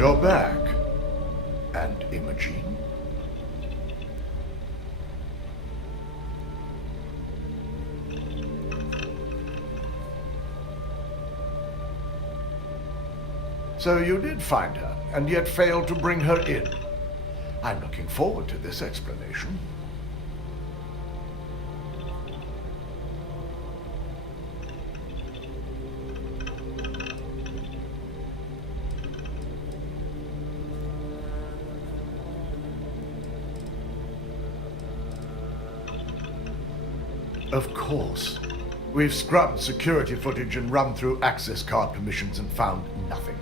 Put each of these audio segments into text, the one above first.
You're back. And Imogene? So you did find her, and yet failed to bring her in. I'm looking forward to this explanation. Of course. We've scrubbed security footage and run through access card permissions and found nothing.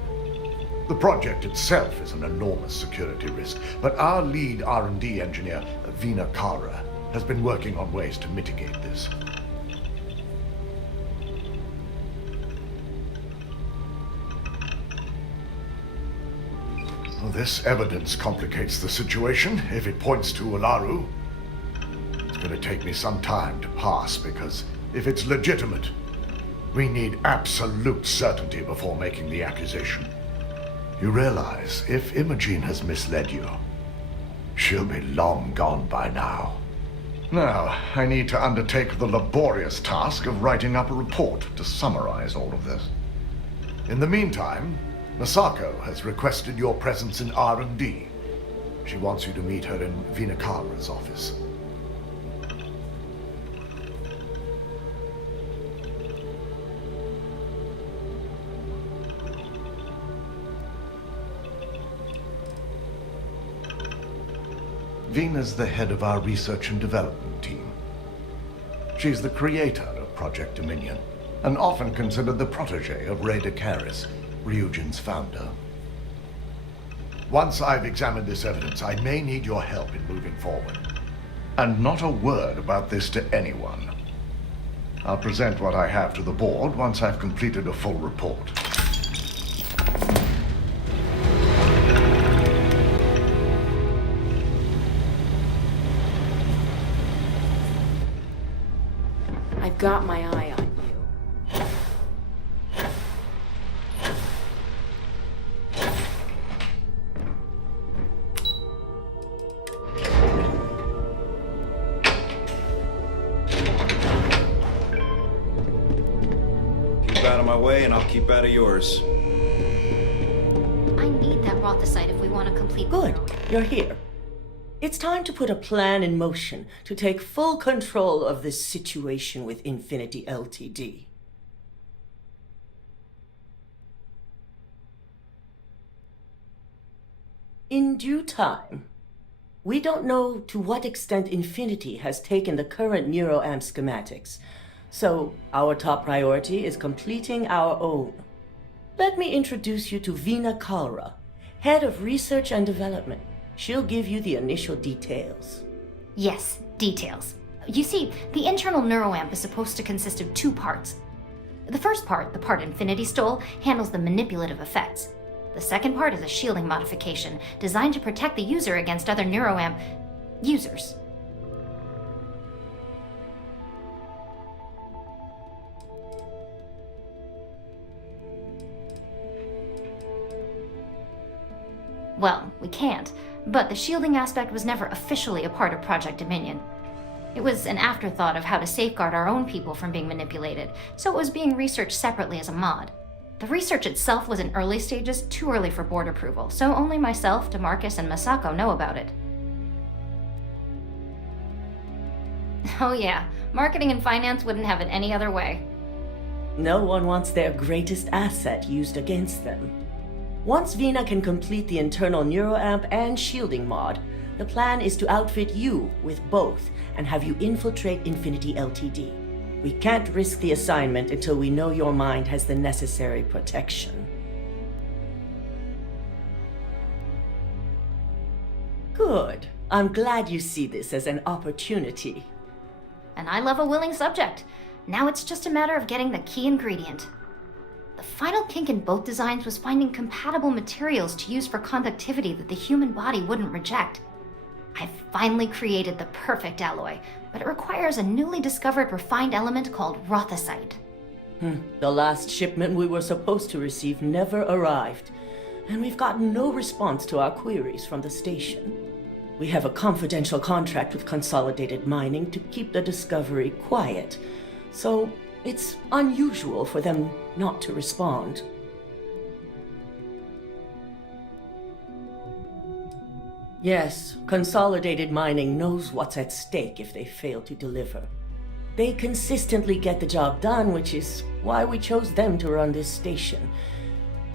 The project itself is an enormous security risk, but our lead R&D engineer, Vina Kara, has been working on ways to mitigate this. Well, this evidence complicates the situation if it points to Ularu. It's going to take me some time to pass, because if it's legitimate, we need absolute certainty before making the accusation. You realize, if Imogene has misled you, she'll be long gone by now. Now, I need to undertake the laborious task of writing up a report to summarize all of this. In the meantime, Masako has requested your presence in R&D. She wants you to meet her in Vinakara's office. Vina's the head of our research and development team. She's the creator of Project Dominion, and often considered the protege of Ray Dakaris, Ryujin's founder. Once I've examined this evidence, I may need your help in moving forward. And not a word about this to anyone. I'll present what I have to the board once I've completed a full report. I've got my eye on you. Keep out of my way and I'll keep out of yours. I need that Rothicite if we want to complete... Good, you're here. It's time to put a plan in motion to take full control of this situation with Infinity Ltd. In due time. We don't know to what extent Infinity has taken the current NeuroAmp schematics, so our top priority is completing our own. Let me introduce you to Vina Kara, Head of Research and Development. She'll give you the initial details. Yes, details. You see, the internal neuroamp is supposed to consist of two parts. The first part, the part Infinity stole, handles the manipulative effects. The second part is a shielding modification, designed to protect the user against other neuroamp users. Well, we can't. But the shielding aspect was never officially a part of Project Dominion. It was an afterthought of how to safeguard our own people from being manipulated, so it was being researched separately as a mod. The research itself was in early stages, too early for board approval, so only myself, DeMarcus, and Masako know about it. Oh yeah, marketing and finance wouldn't have it any other way. No one wants their greatest asset used against them. Once Vina can complete the internal neuroamp and shielding mod, the plan is to outfit you with both and have you infiltrate Infinity Ltd. We can't risk the assignment until we know your mind has the necessary protection. Good. I'm glad you see this as an opportunity. And I love a willing subject. Now it's just a matter of getting the key ingredient. The final kink in both designs was finding compatible materials to use for conductivity that the human body wouldn't reject. I've finally created the perfect alloy, but it requires a newly discovered refined element called Rothicite. The last shipment we were supposed to receive never arrived, and we've gotten no response to our queries from the station. We have a confidential contract with Consolidated Mining to keep the discovery quiet, so it's unusual for them not to respond. Yes, Consolidated Mining knows what's at stake if they fail to deliver. They consistently get the job done, which is why we chose them to run this station.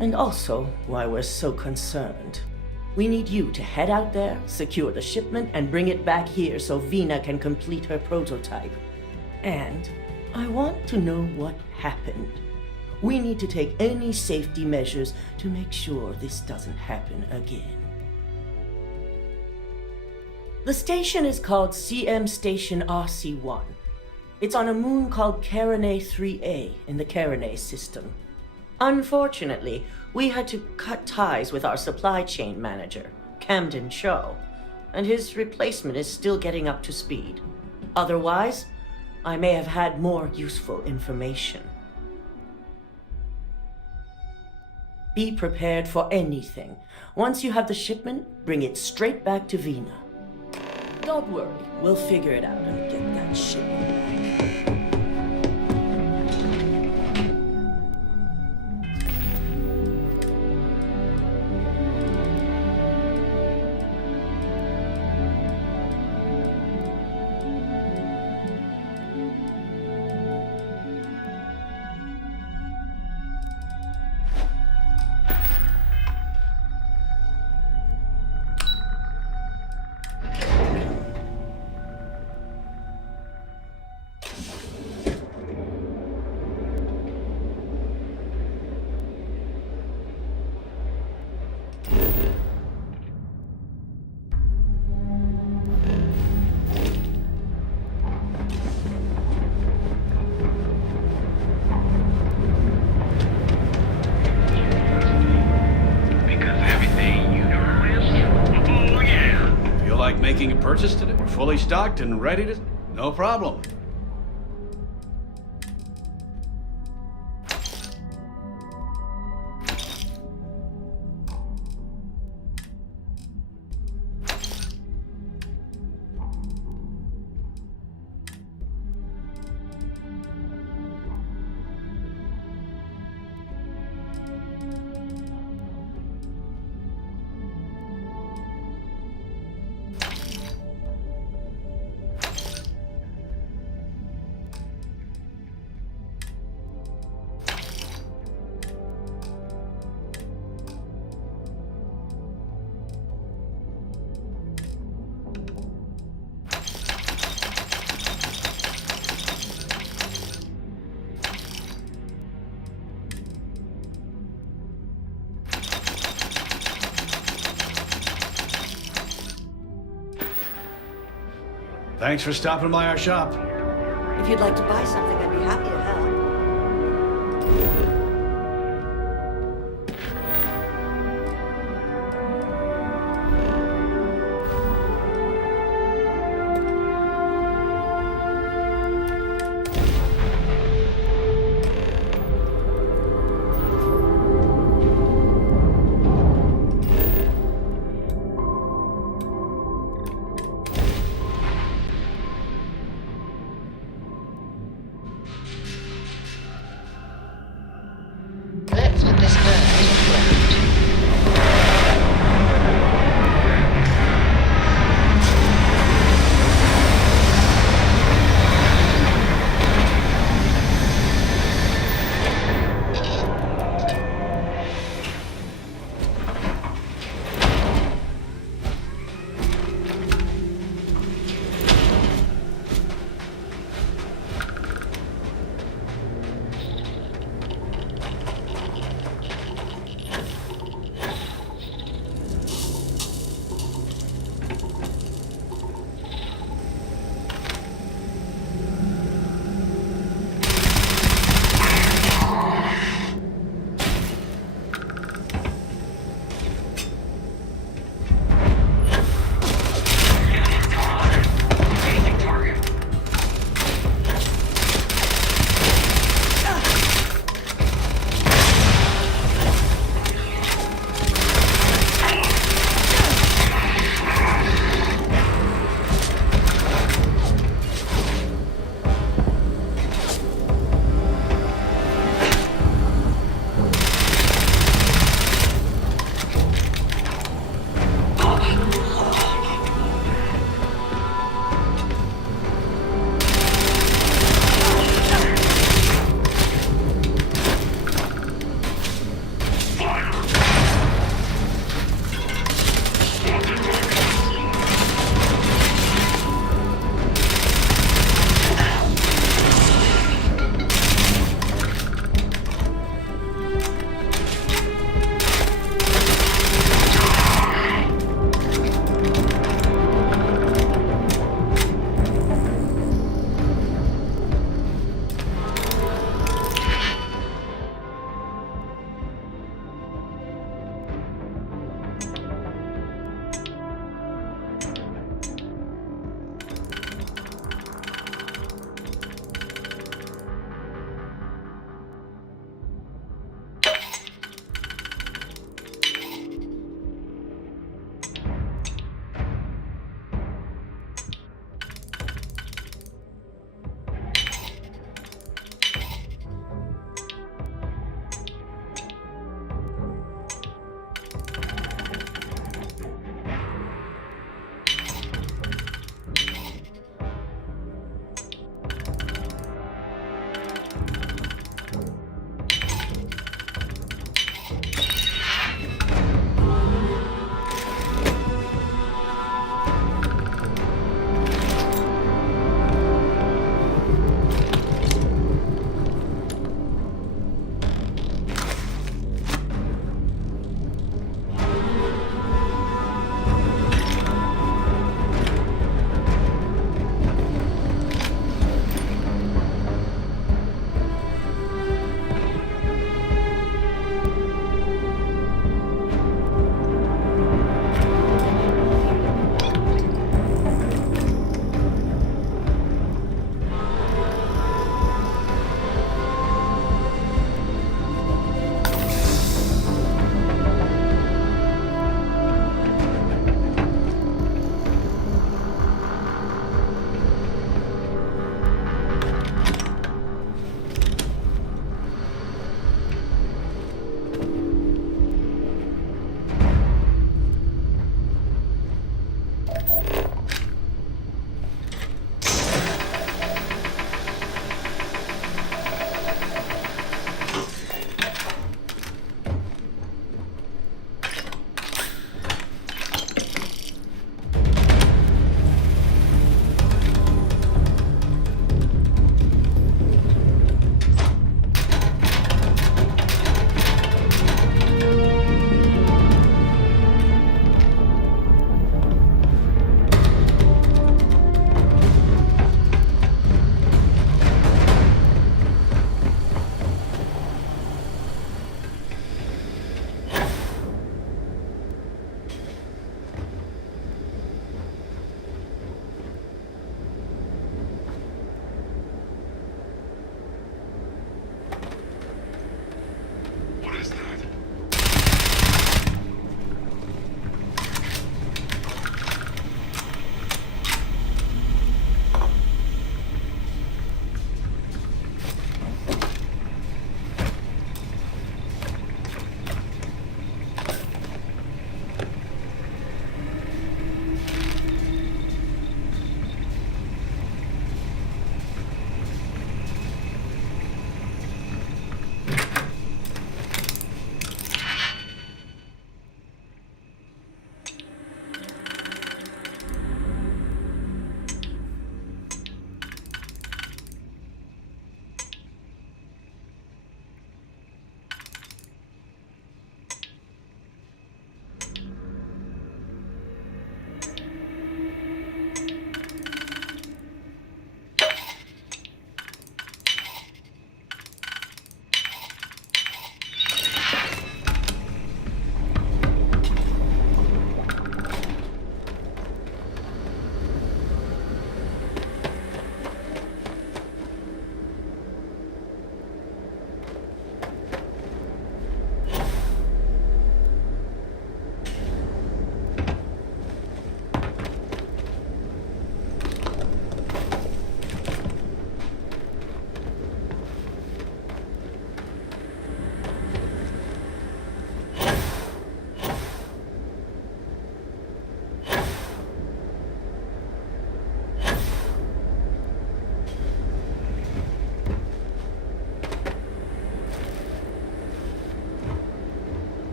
And also why we're so concerned. We need you to head out there, secure the shipment, and bring it back here so Vina can complete her prototype. And I want to know what happened. We need to take any safety measures to make sure this doesn't happen again. The station is called CM Station RC-1. It's on a moon called Chantienyee 3A in the Chantienyee system. Unfortunately, we had to cut ties with our supply chain manager, Camden Cho, and his replacement is still getting up to speed. Otherwise, I may have had more useful information. Be prepared for anything. Once you have the shipment, bring it straight back to Vina. Don't worry, we'll figure it out and get that shipment back. Making a purchase today? We're fully stocked and ready to... No problem. Thanks for stopping by our shop. If you'd like to buy something, I'd be happy to help.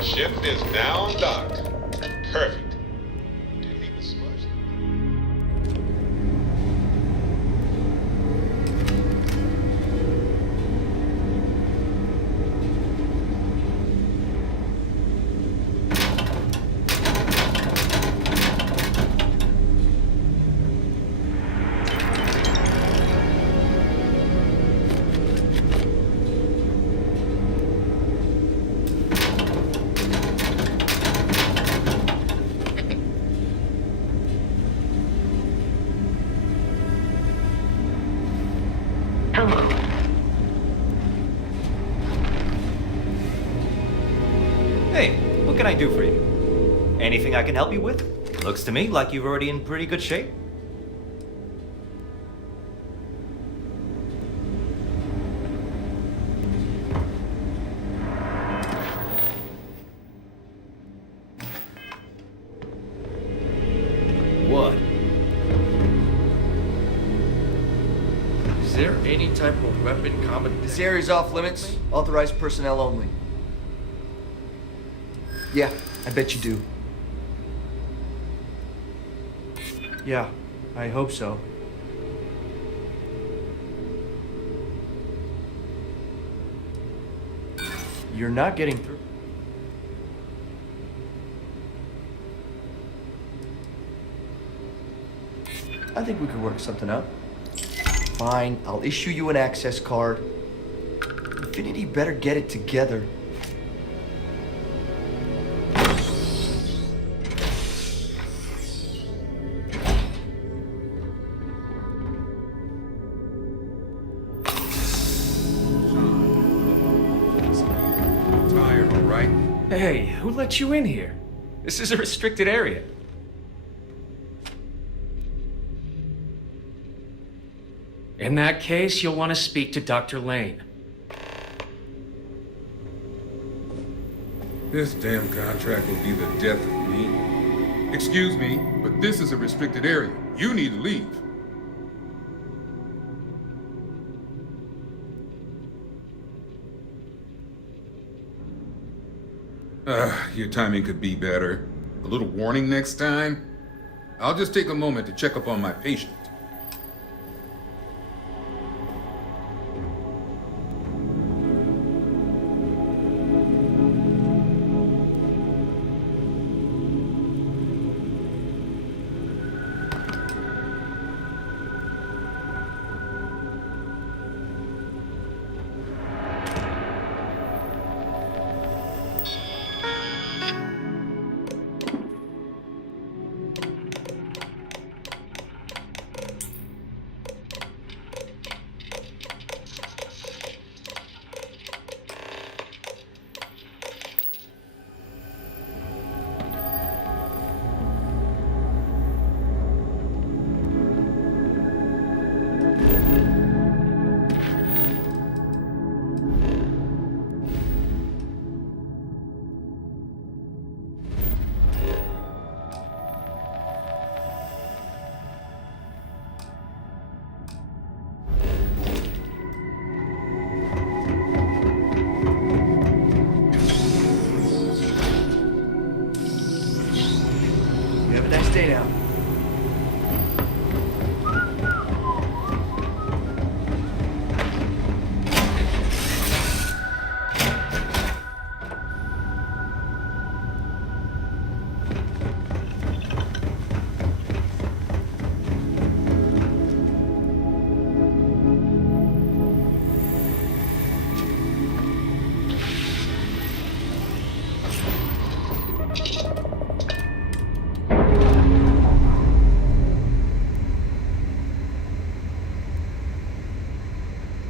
Ship is now docked. Perfect. Didn't even smudge it. Hey, what can I do for you? Anything I can help you with? Looks to me like you're already in pretty good shape. What? Is there any type of weapon common? This area's off limits. Authorized personnel only. Yeah, I bet you do. Yeah, I hope so. You're not getting through. I think we could work something out. Fine, I'll issue you an access card. Infinity better get it together. Tired, all right? Hey, who let you in here? This is a restricted area. In that case, you'll want to speak to Dr. Lane. This damn contract will be the death of me. Excuse me, but this is a restricted area. You need to leave. Your timing could be better. A little warning next time. I'll just take a moment to check up on my patient. You have a nice day now.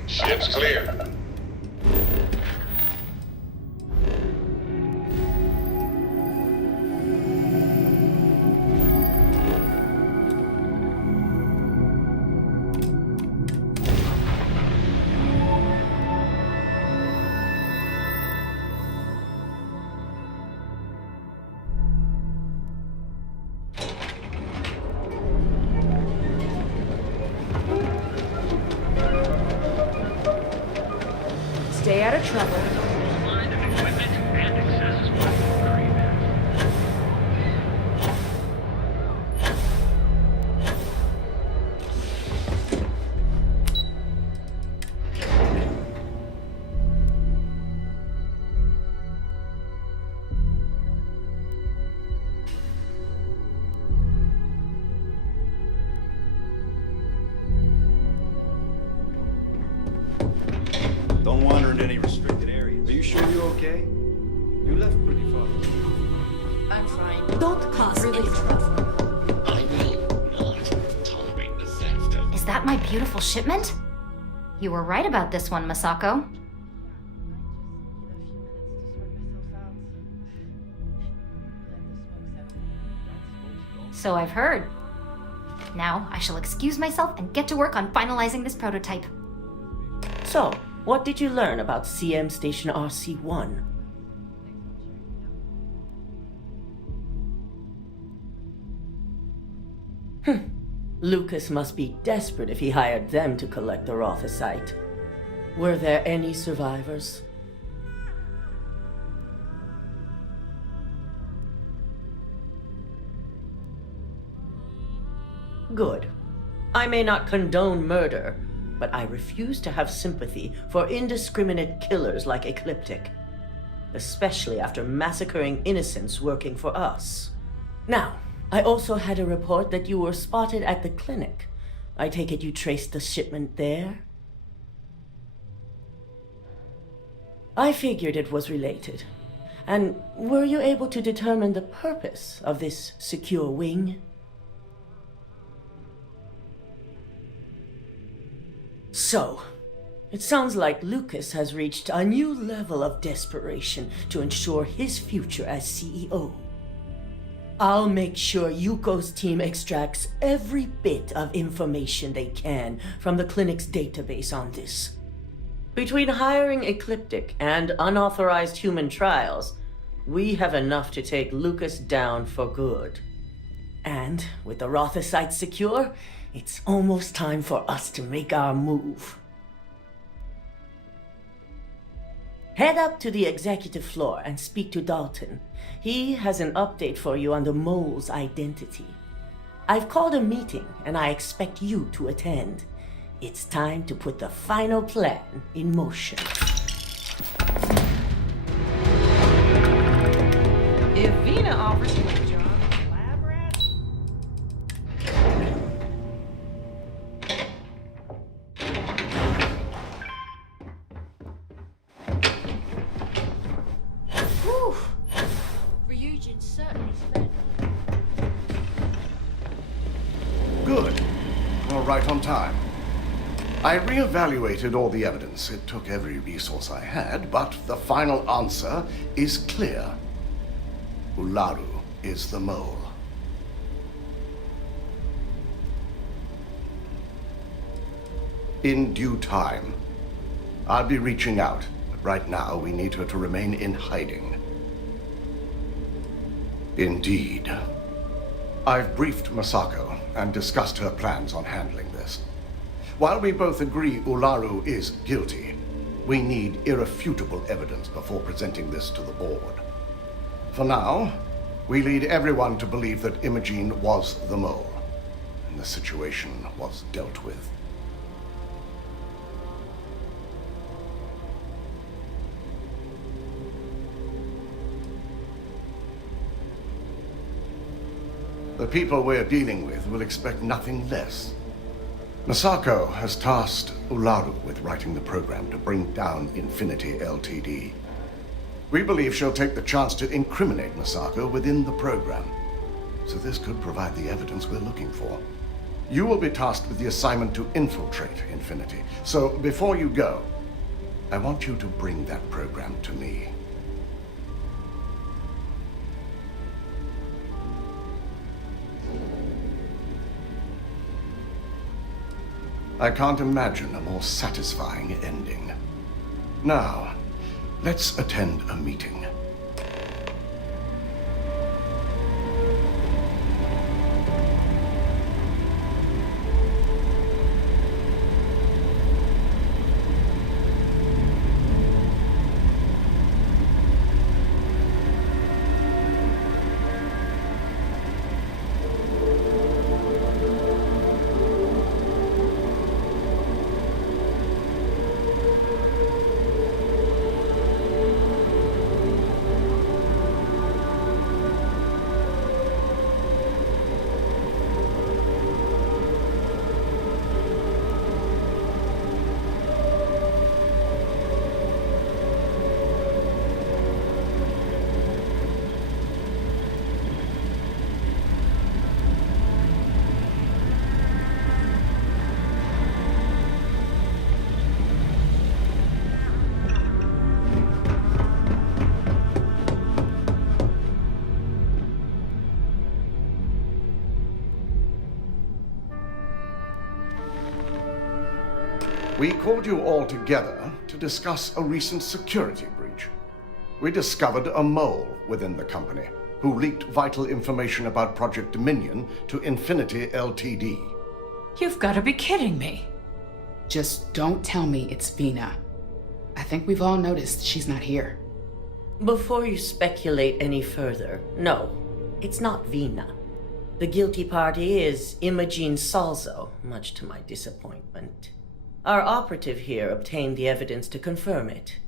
Ship's clear. Stay out of trouble. Don't wander into any restricted areas. Are you sure you're okay? You left pretty far. I'm fine. Don't cause any trouble. Is that my beautiful shipment? You were right about this one, Masako. So I've heard. Now I shall excuse myself and get to work on finalizing this prototype. So, what did you learn about CM Station RC-1? Lucas must be desperate if he hired them to collect the Rothosite. Were there any survivors? Good. I may not condone murder, but I refuse to have sympathy for indiscriminate killers like Ecliptic, especially after massacring innocents working for us. Now, I also had a report that you were spotted at the clinic. I take it you traced the shipment there? I figured it was related. And were you able to determine the purpose of this secure wing? So, it sounds like Lucas has reached a new level of desperation to ensure his future as CEO. I'll make sure Yuko's team extracts every bit of information they can from the clinic's database on this. Between hiring Ecliptic and unauthorized human trials, we have enough to take Lucas down for good. And with the Rothocytes secure, it's almost time for us to make our move. Head up to the executive floor and speak to Dalton. He has an update for you on the mole's identity. I've called a meeting and I expect you to attend. It's time to put the final plan in motion. If Vina offers you a job as a lab rat... Whew. Ryujin certainly spent. Good. You're right on time. I reevaluated all the evidence. It took every resource I had, but the final answer is clear. Ularu is the mole. In due time. I'll be reaching out, but right now we need her to remain in hiding. Indeed. I've briefed Masako and discussed her plans on handling this. While we both agree Ularu is guilty, we need irrefutable evidence before presenting this to the board. For now, we lead everyone to believe that Imogene was the mole, and the situation was dealt with. The people we're dealing with will expect nothing less. Masako has tasked Ularu with writing the program to bring down Infinity Ltd. We believe she'll take the chance to incriminate Masako within the program, so this could provide the evidence we're looking for. You will be tasked with the assignment to infiltrate Infinity, so before you go, I want you to bring that program to me. I can't imagine a more satisfying ending. Now, let's attend a meeting. We called you all together to discuss a recent security breach. We discovered a mole within the company who leaked vital information about Project Dominion to Infinity Ltd. You've got to be kidding me. Just don't tell me it's Vina. I think we've all noticed she's not here. Before you speculate any further, no, it's not Vina. The guilty party is Imogene Salzo, much to my disappointment. Our operative here obtained the evidence to confirm it.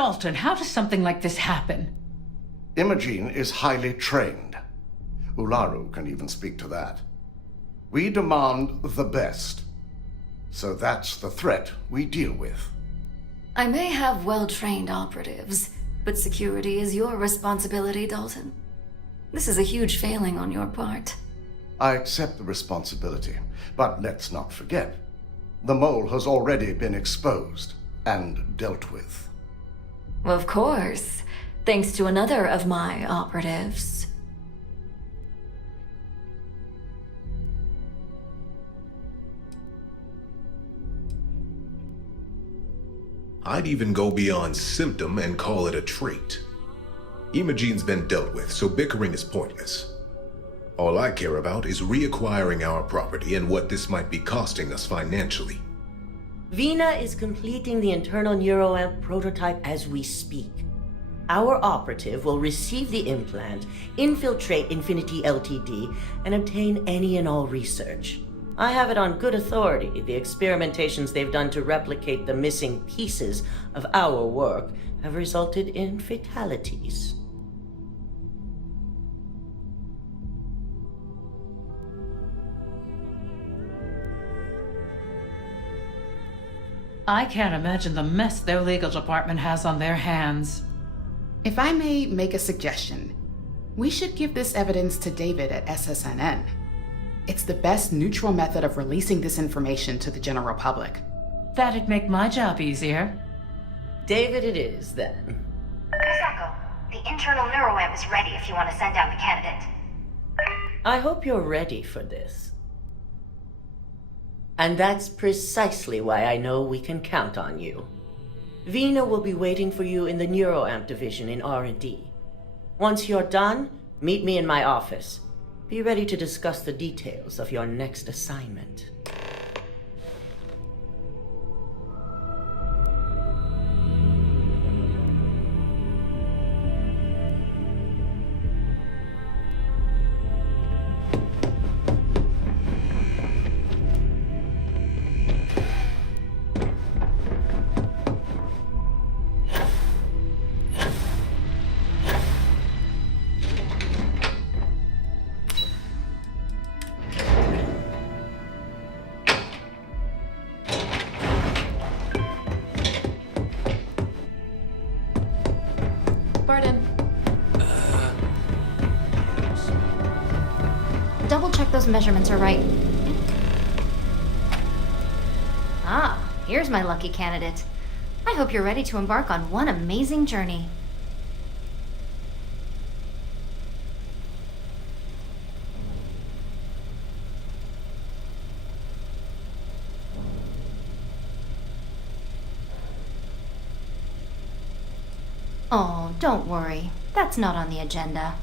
Dalton, how does something like this happen? Imogene is highly trained. Ularu can even speak to that. We demand the best. So that's the threat we deal with. I may have well-trained operatives, but security is your responsibility, Dalton. This is a huge failing on your part. I accept the responsibility, but let's not forget, the mole has already been exposed and dealt with. Of course, thanks to another of my operatives. I'd even go beyond symptom and call it a trait. Imogene's been dealt with, so bickering is pointless. All I care about is reacquiring our property and what this might be costing us financially. Vina is completing the internal neuroamp prototype as we speak. Our operative will receive the implant, infiltrate Infinity Ltd, and obtain any and all research. I have it on good authority the experimentations they've done to replicate the missing pieces of our work have resulted in fatalities. I can't imagine the mess their legal department has on their hands. If I may make a suggestion, we should give this evidence to David at SSNN. It's the best neutral method of releasing this information to the general public. That'd make my job easier. David it is, then. Misako, the internal neuroamp is ready if you want to send out the candidate. I hope you're ready for this. And that's precisely why I know we can count on you. Vina will be waiting for you in the neuroamp division in R&D. Once you're done, meet me in my office. Be ready to discuss the details of your next assignment. Double check those measurements are right. Ah, here's my lucky candidate. I hope you're ready to embark on one amazing journey. Oh, don't worry. That's not on the agenda.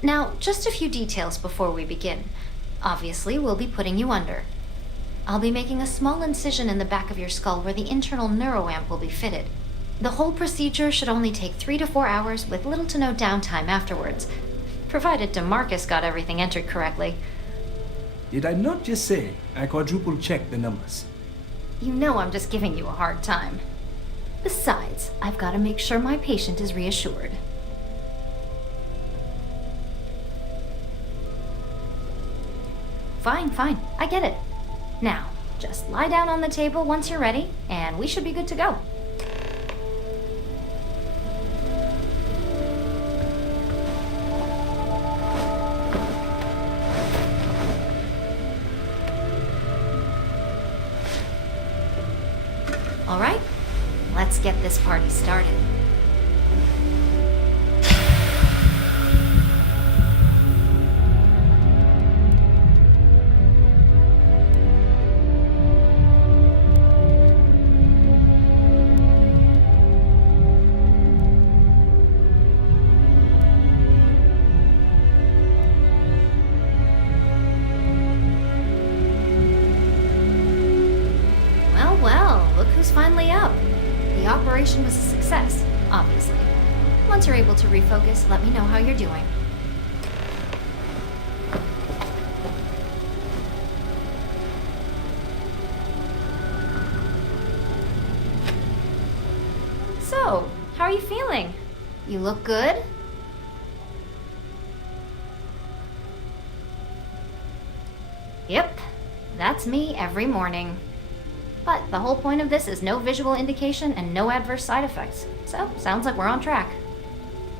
Now, just a few details before we begin. Obviously, we'll be putting you under. I'll be making a small incision in the back of your skull where the internal neuroamp will be fitted. The whole procedure should only take 3 to 4 hours with little to no downtime afterwards, provided DeMarcus got everything entered correctly. Did I not just say I quadruple-checked the numbers? You know I'm just giving you a hard time. Besides, I've got to make sure my patient is reassured. Fine, I get it. Now, just lie down on the table once you're ready, and we should be good to go. All right, let's get this party started. Finally up. The operation was a success, obviously. Once you're able to refocus, let me know how you're doing. So, You look good? Yep, that's me every morning. But the whole point of this is no visual indication and no adverse side effects. So, sounds like we're on track.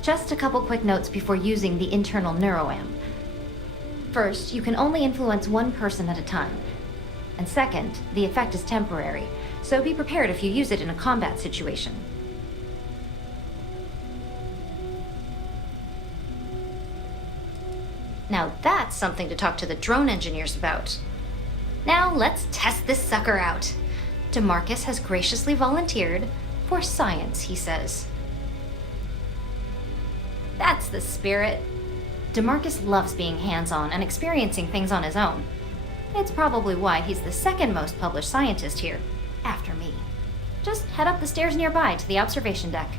Just a couple quick notes before using the internal neuroam. First, you can only influence one person at a time. And second, the effect is temporary, so be prepared if you use it in a combat situation. Now that's something to talk to the drone engineers about. Now let's test this sucker out. DeMarcus has graciously volunteered for science, he says. That's the spirit. DeMarcus loves being hands-on and experiencing things on his own. It's probably why he's the second most published scientist here, after me. Just head up the stairs nearby to the observation deck.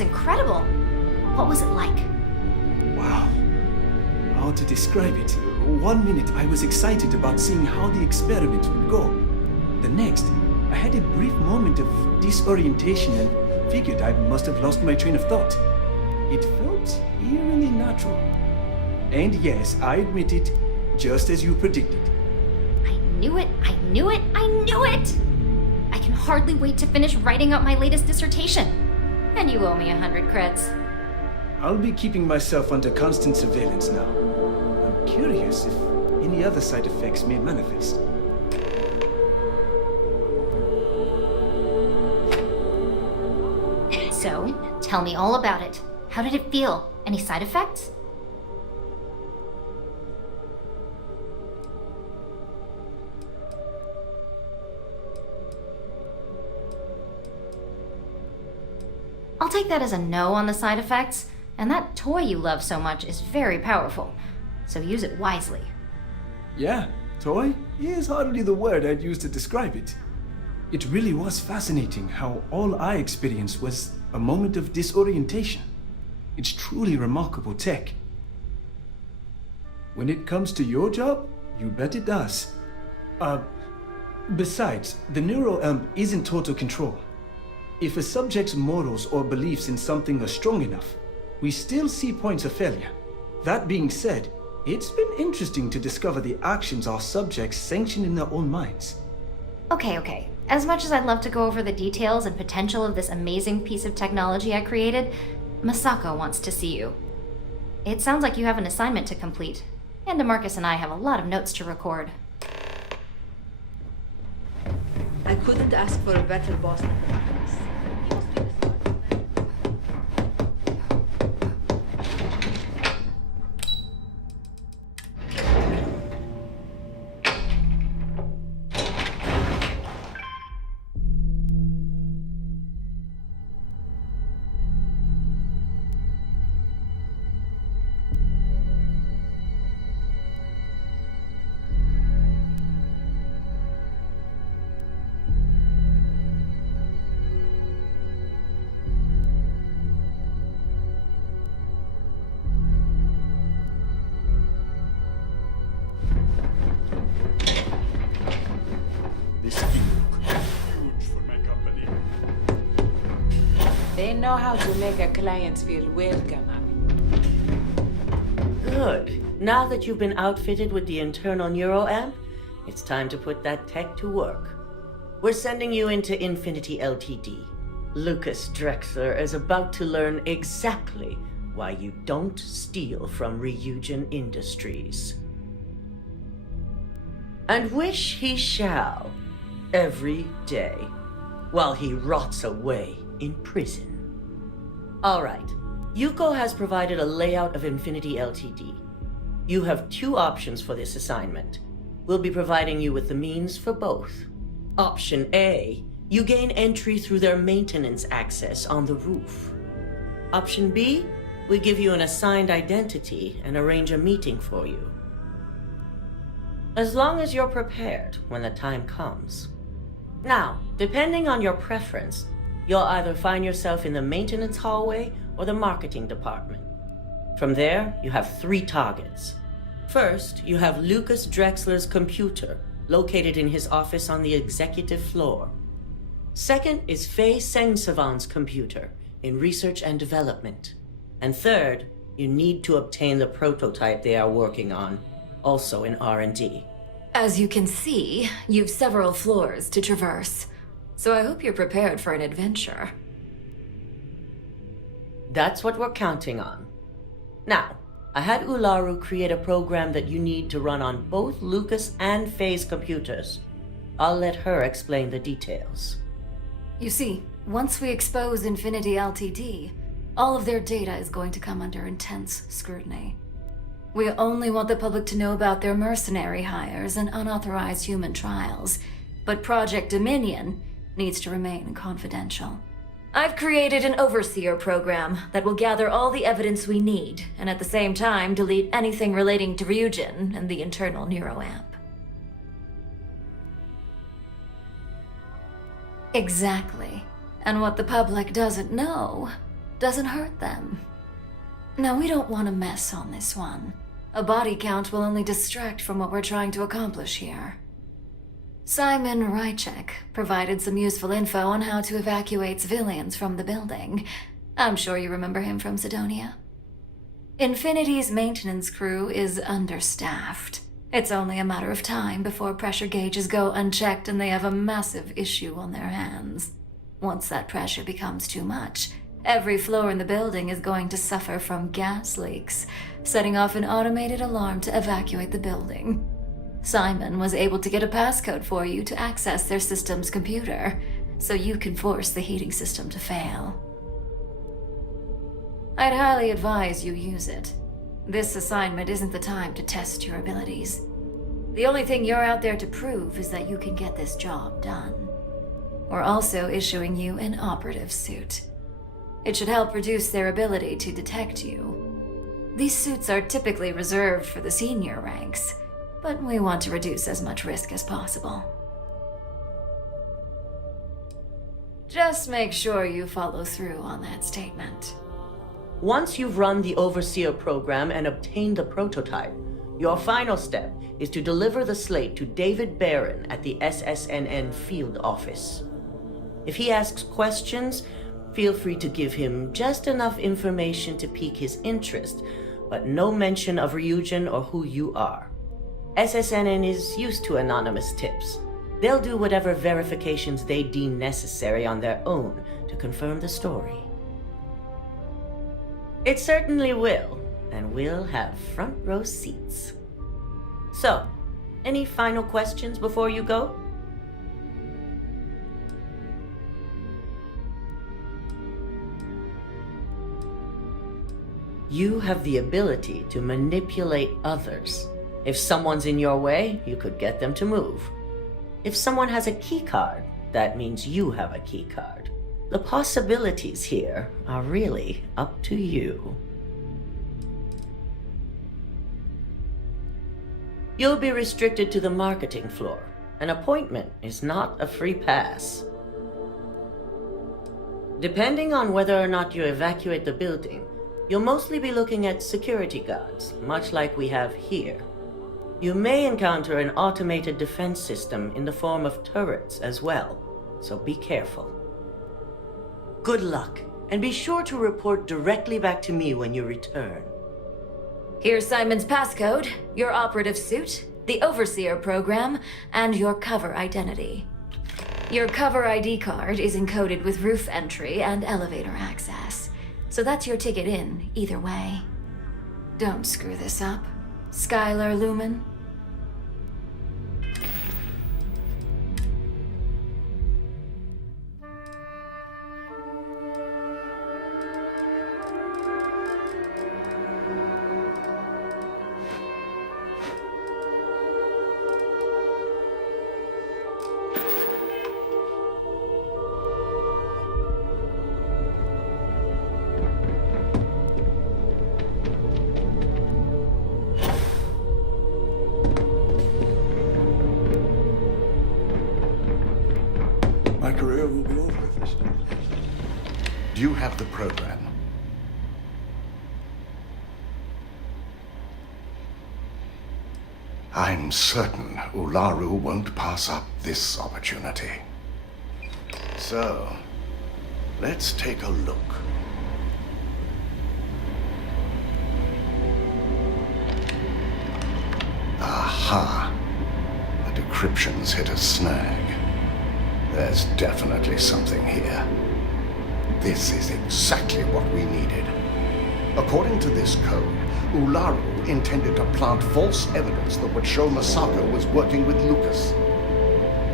Incredible. What was it like? Wow. How to describe it? 1 minute I was excited about seeing how the experiment would go. The next, I had a brief moment of disorientation and figured I must have lost my train of thought. It felt eerily natural. And yes, I admit it, just as you predicted. I knew it, I knew it, I knew it! I can hardly wait to finish writing up my latest dissertation. And you owe me 100 creds. I'll be keeping myself under constant surveillance now. I'm curious if any other side effects may manifest. So, tell me all about it. How did it feel? Any side effects? I'll take that as a no on the side effects, and that toy you love so much is very powerful, so use it wisely. Yeah, toy is hardly the word I'd use to describe it. It really was fascinating how all I experienced was a moment of disorientation. It's truly remarkable tech. When it comes to your job, you bet it does. Besides, the neuroamp isn't total control. If a subject's morals or beliefs in something are strong enough, we still see points of failure. That being said, it's been interesting to discover the actions our subjects sanction in their own minds. Okay. As much as I'd love to go over the details and potential of this amazing piece of technology I created, Masako wants to see you. It sounds like you have an assignment to complete, and DeMarcus and I have a lot of notes to record. I couldn't ask for a better boss than this. He must be the smartest man. This thing looks huge for my company. They know how to make a client feel welcome. Good. Now that you've been outfitted with the internal neuroamp, it's time to put that tech to work. We're sending you into Infinity Ltd. Lucas Drexler is about to learn exactly why you don't steal from Ryujin Industries. And wish he shall, every day, while he rots away in prison. All right. Yuko has provided a layout of Infinity Ltd. You have two options for this assignment. We'll be providing you with the means for both. Option A, you gain entry through their maintenance access on the roof. Option B, we give you an assigned identity and arrange a meeting for you. As long as you're prepared when the time comes. Now, depending on your preference, you'll either find yourself in the maintenance hallway or the marketing department. From there, you have 3 targets. First, you have Lucas Drexler's computer, located in his office on the executive floor. Second is Faye Sengsavan's computer, in research and development. And third, you need to obtain the prototype they are working on, also in R&D. As you can see, you've several floors to traverse, so I hope you're prepared for an adventure. That's what we're counting on. Now, I had Ularu create a program that you need to run on both Lucas and Faye's computers. I'll let her explain the details. You see, once we expose Infinity Ltd., all of their data is going to come under intense scrutiny. We only want the public to know about their mercenary hires and unauthorized human trials, but Project Dominion needs to remain confidential. I've created an overseer program that will gather all the evidence we need, and at the same time delete anything relating to Ryujin and the internal neuroamp. Exactly. And what the public doesn't know doesn't hurt them. Now, we don't want to mess on this one. A body count will only distract from what we're trying to accomplish here. Simon Rychek provided some useful info on how to evacuate civilians from the building. I'm sure you remember him from Sidonia. Infinity's maintenance crew is understaffed. It's only a matter of time before pressure gauges go unchecked and they have a massive issue on their hands. Once that pressure becomes too much, every floor in the building is going to suffer from gas leaks, setting off an automated alarm to evacuate the building. Simon was able to get a passcode for you to access their system's computer, so you can force the heating system to fail. I'd highly advise you use it. This assignment isn't the time to test your abilities. The only thing you're out there to prove is that you can get this job done. We're also issuing you an operative suit. It should help reduce their ability to detect you. These suits are typically reserved for the senior ranks, but we want to reduce as much risk as possible. Just make sure you follow through on that statement. Once you've run the Overseer program and obtained the prototype, Your final step is to deliver the slate to David Barron at the SSNN field office. If he asks questions, feel free to give him just enough information to pique his interest, but no mention of Ryujin or who you are. SSNN is used to anonymous tips. They'll do whatever verifications they deem necessary on their own to confirm the story. It certainly will, and we'll have front row seats. So, any final questions before you go? You have the ability to manipulate others. If someone's in your way, you could get them to move. If someone has a keycard, that means you have a keycard. The possibilities here are really up to you. You'll be restricted to the marketing floor. An appointment is not a free pass. Depending on whether or not you evacuate the building, you'll mostly be looking at security guards, much like we have here. You may encounter an automated defense system in the form of turrets as well, so be careful. Good luck, and be sure to report directly back to me when you return. Here's Simon's passcode, your operative suit, the Overseer program, and your cover identity. Your cover ID card is encoded with roof entry and elevator access, so that's your ticket in, either way. Don't screw this up, Skylar Lumen. My career will be over if this. Do you have the program? I'm certain Ularu won't pass up this opportunity. So, let's take a look. Aha! The decryption's hit a snag. There's definitely something here. This is exactly what we needed. According to this code, Ularu intended to plant false evidence that would show Masako was working with Lucas.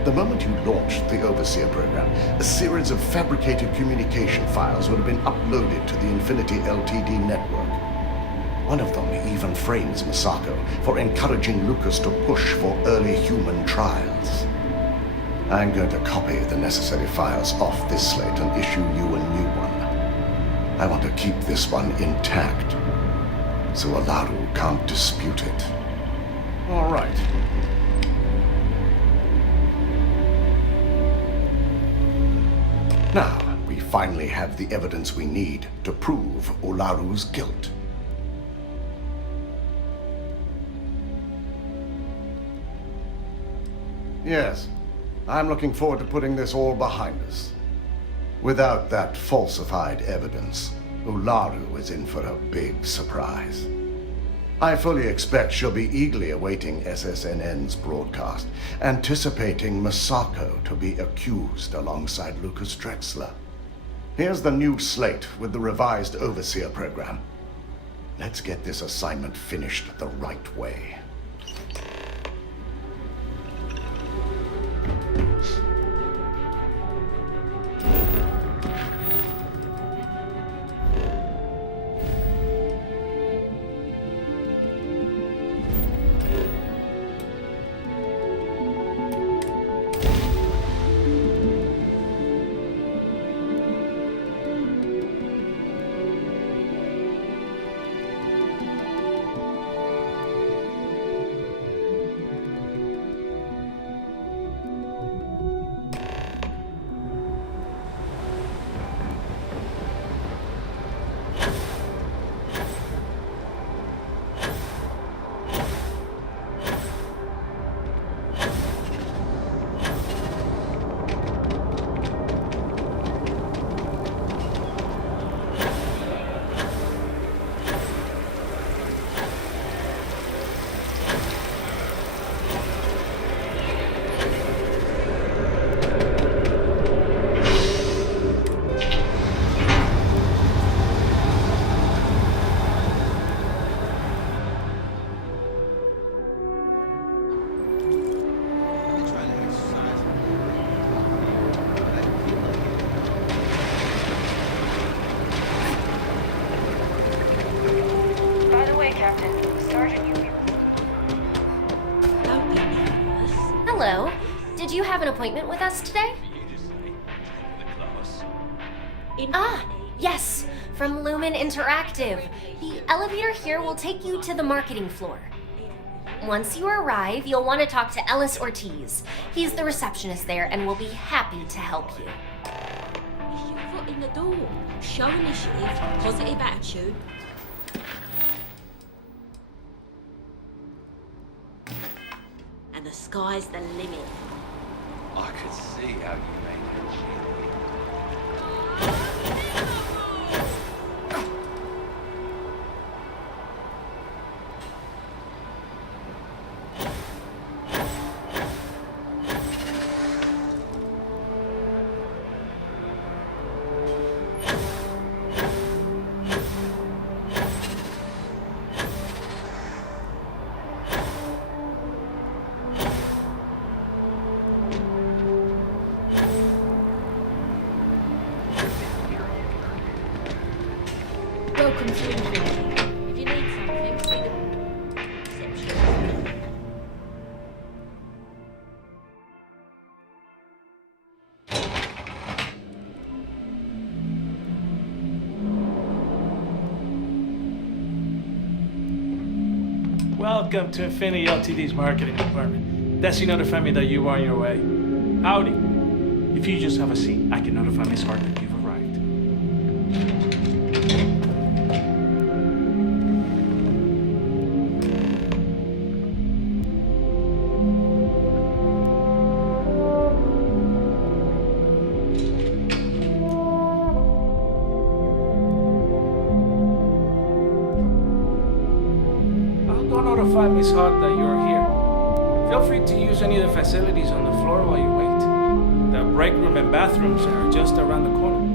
The moment you launched the Overseer program, a series of fabricated communication files would have been uploaded to the Infinity LTD network. One of them even frames Masako for encouraging Lucas to push for early human trials. I'm going to copy the necessary files off this slate and issue you a new one. I want to keep this one intact, so Ularu can't dispute it. All right. Now, we finally have the evidence we need to prove Ularu's guilt. Yes. I'm looking forward to putting this all behind us. Without that falsified evidence, Ularu is in for a big surprise. I fully expect she'll be eagerly awaiting SSNN's broadcast, anticipating Masako to be accused alongside Lucas Drexler. Here's the new slate with the revised Overseer program. Let's get this assignment finished the right way. Hello. Did you have an appointment with us today? Yes, from Lumen Interactive. The elevator here will take you to the marketing floor. Once you arrive, you'll want to talk to Ellis Ortiz. He's the receptionist there and will be happy to help you. It's your foot in the door. Show initiative, positive attitude. And the sky's the limit. I could see how you made that shit. Welcome to Infinity. If you need something, see the reception. Welcome to Infinity Ltd's marketing department. Desi notified me that you are on your way. Howdy. If you just have a seat, I can notify Miss Hart that you've arrived. Notify Miss Hart that you're here. Feel free to use any of the facilities on the floor while you wait. The break room and bathrooms are just around the corner.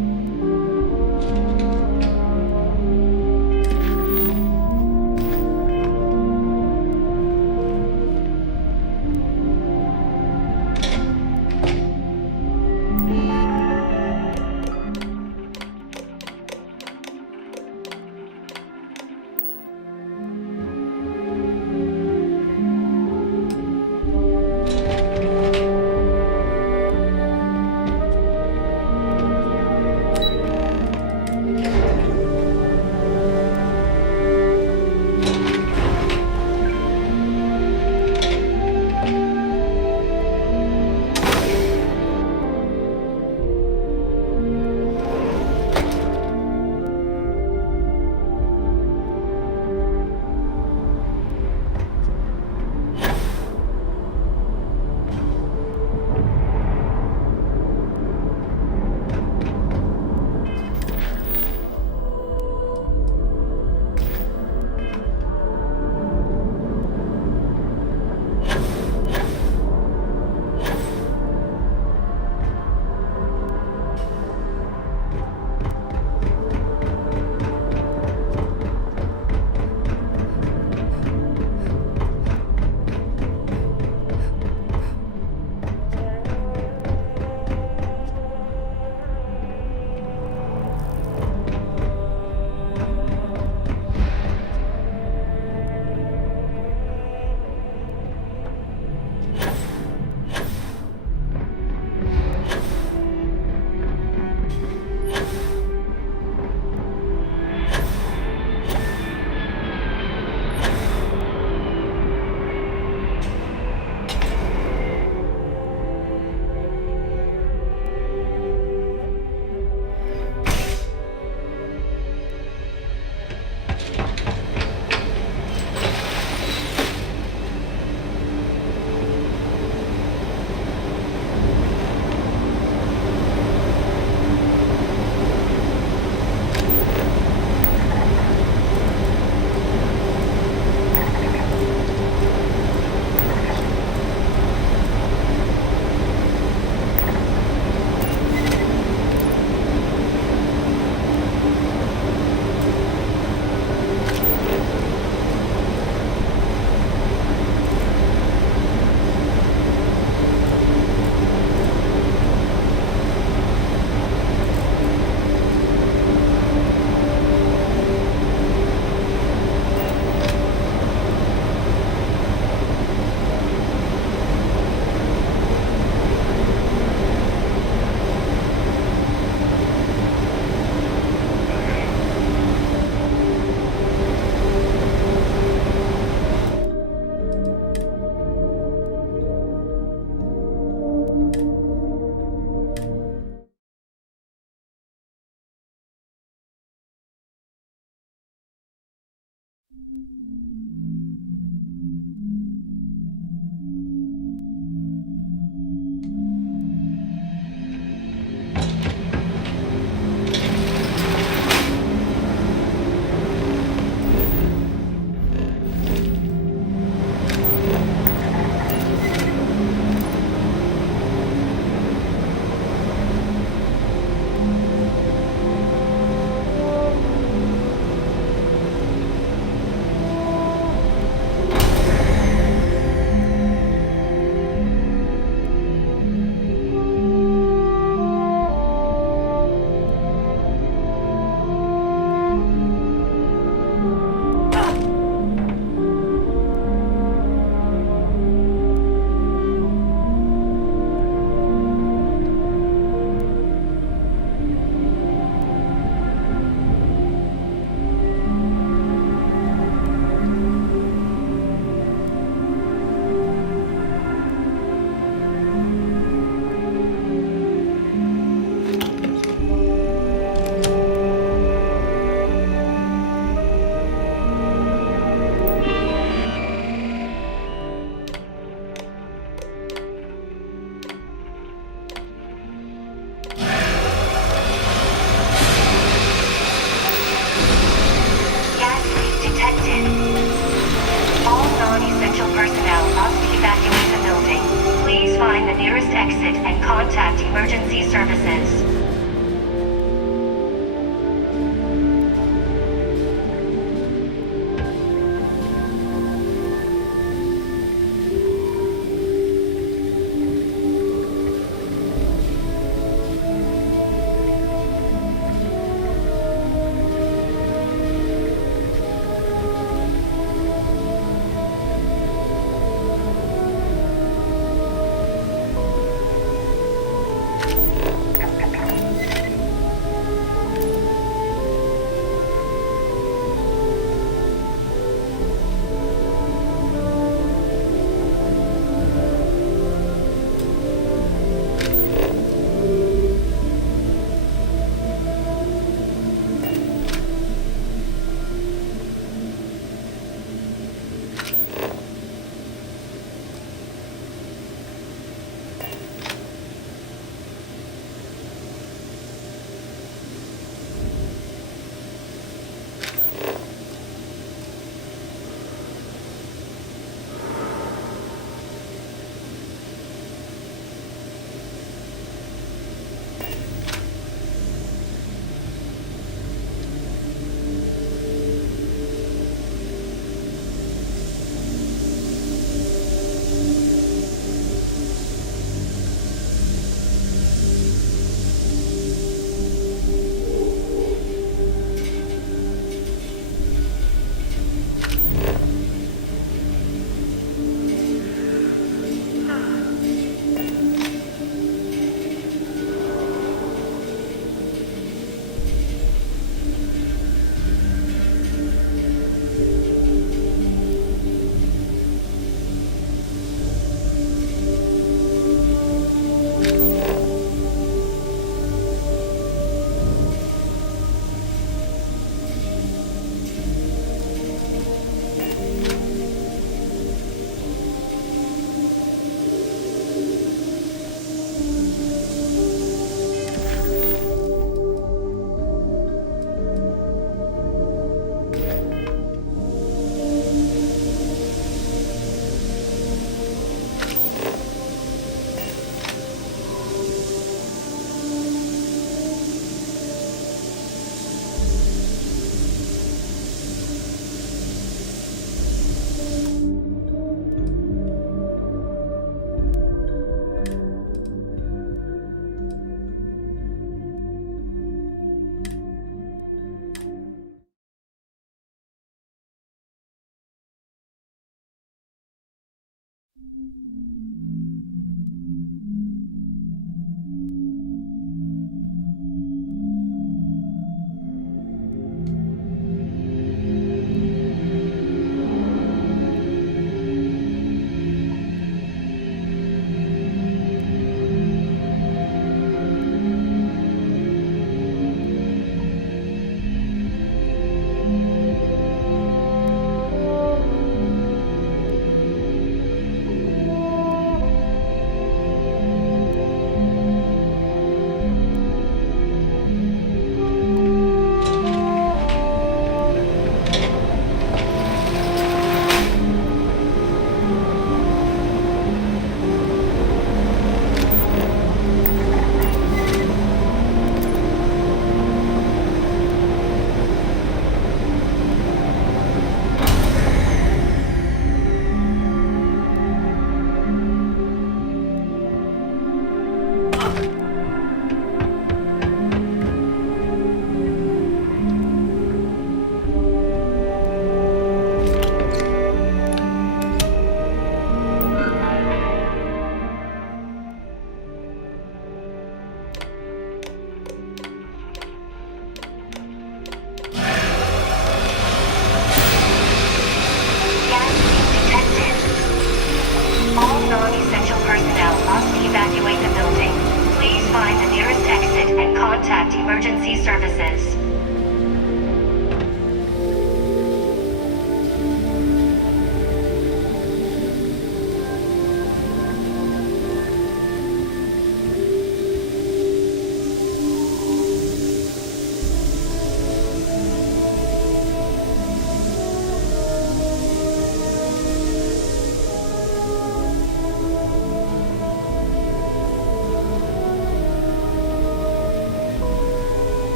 services. emergency services.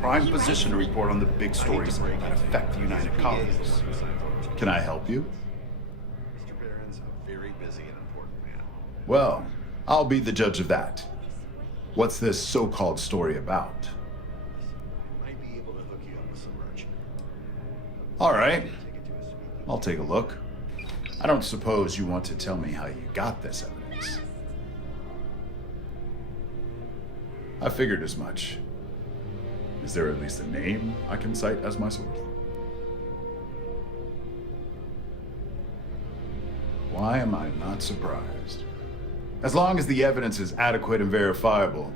Prime position to report on the big stories that affect the United Colonies. Can I help you? Mr. Barron's a very busy and important man. Well, I'll be the judge of that. What's this so-called story about? Might be able to hook you up with some merchant. All right. I'll take a look. I don't suppose you want to tell me how you got this evidence. I figured as much. Is there at least a name I can cite as my source? Why am I not surprised? As long as the evidence is adequate and verifiable,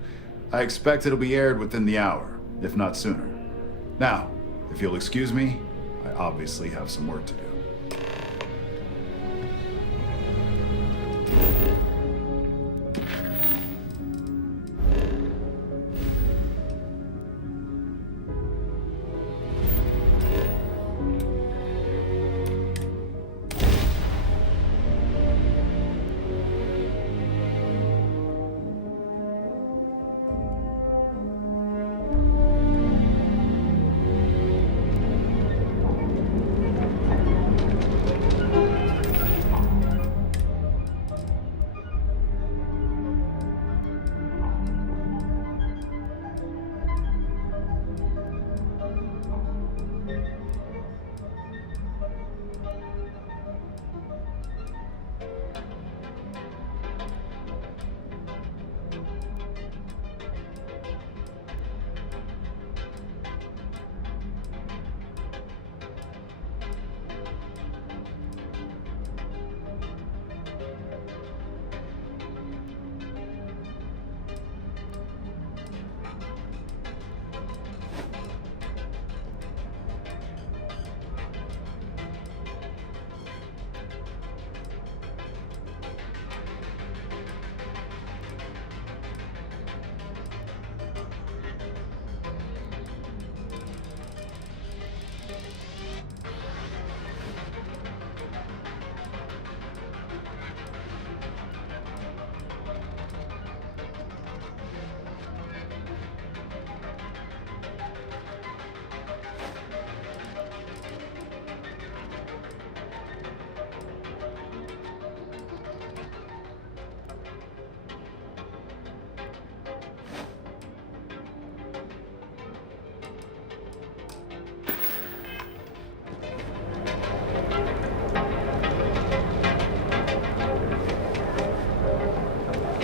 I expect it'll be aired within the hour, if not sooner. Now, if you'll excuse me, I obviously have some work to do.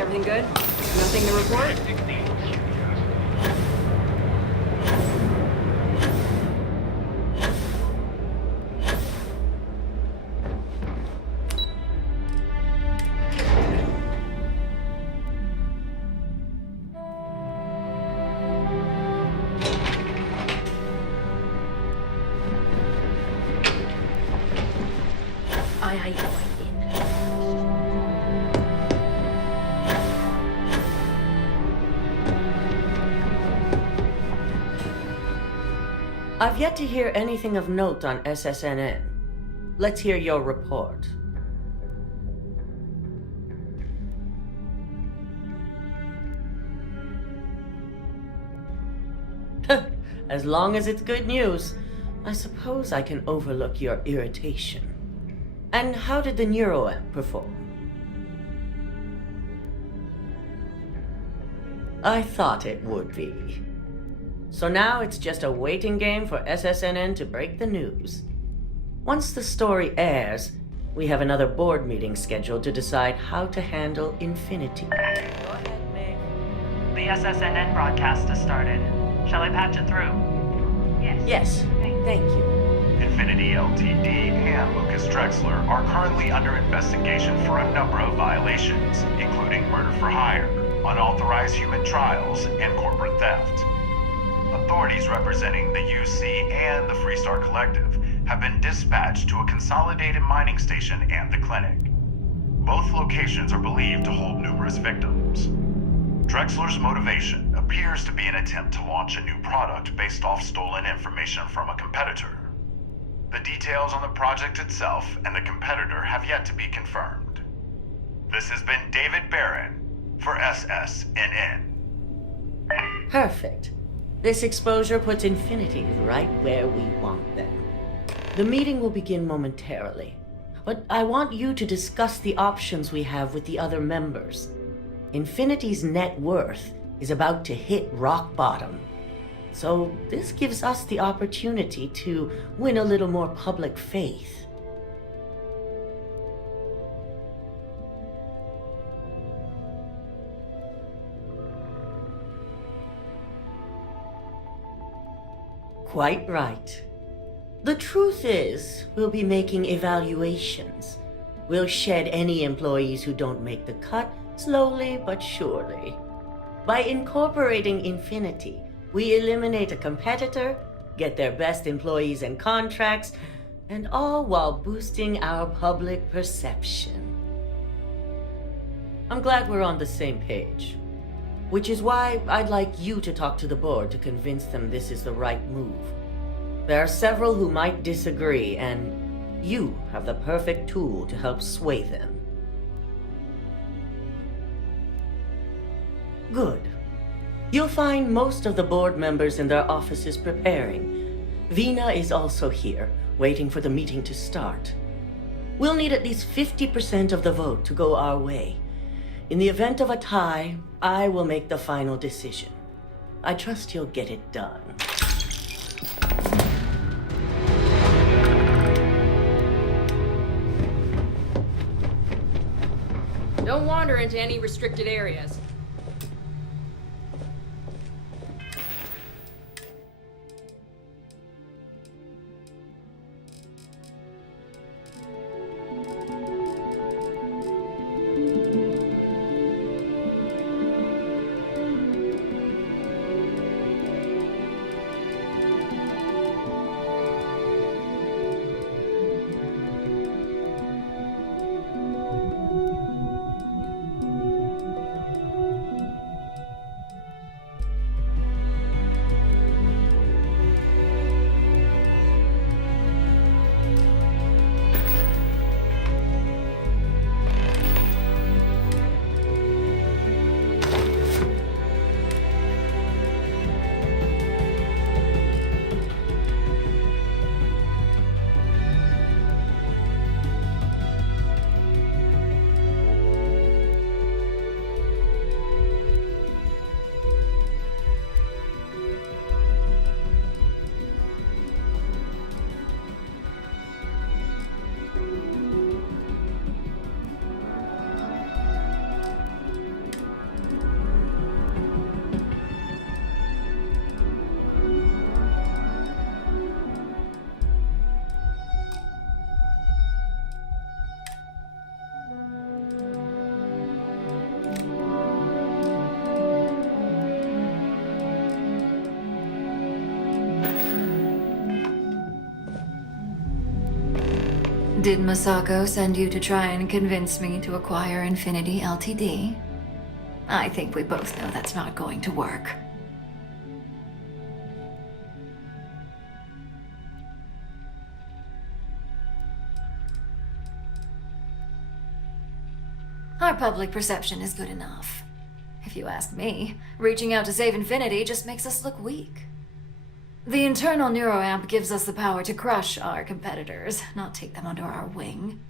Everything good? Nothing to report? Aye, I've yet to hear anything of note on SSNN. Let's hear your report. As long as it's good news, I suppose I can overlook your irritation. And how did the neuroamp perform? I thought it would be. So now it's just a waiting game for SSNN to break the news. Once the story airs, we have another board meeting scheduled to decide how to handle Infinity. The SSNN broadcast has started. Shall I patch it through? Yes, thank you. Infinity Ltd. and Lucas Drexler are currently under investigation for a number of violations, including murder for hire, unauthorized human trials, and corporate theft. Authorities representing the UC and the Freestar Collective have been dispatched to a consolidated mining station and the clinic. Both locations are believed to hold numerous victims. Drexler's motivation appears to be an attempt to launch a new product based off stolen information from a competitor. The details on the project itself and the competitor have yet to be confirmed. This has been David Barron for SSNN. Perfect. This exposure puts Infinity right where we want them. The meeting will begin momentarily, but I want you to discuss the options we have with the other members. Infinity's net worth is about to hit rock bottom, so this gives us the opportunity to win a little more public faith. Quite right. The truth is, we'll be making evaluations. We'll shed any employees who don't make the cut, slowly but surely. By incorporating Infinity, we eliminate a competitor, get their best employees and contracts, and all while boosting our public perception. I'm glad we're on the same page. Which is why I'd like you to talk to the board to convince them this is the right move. There are several who might disagree, and you have the perfect tool to help sway them. Good. You'll find most of the board members in their offices preparing. Vina is also here, waiting for the meeting to start. We'll need at least 50% of the vote to go our way. In the event of a tie, I will make the final decision. I trust you'll get it done. Don't wander into any restricted areas. Did Masako send you to try and convince me to acquire Infinity Ltd? I think we both know that's not going to work. Our public perception is good enough. If you ask me, reaching out to save Infinity just makes us look weak. The internal neuroamp gives us the power to crush our competitors, not take them under our wing.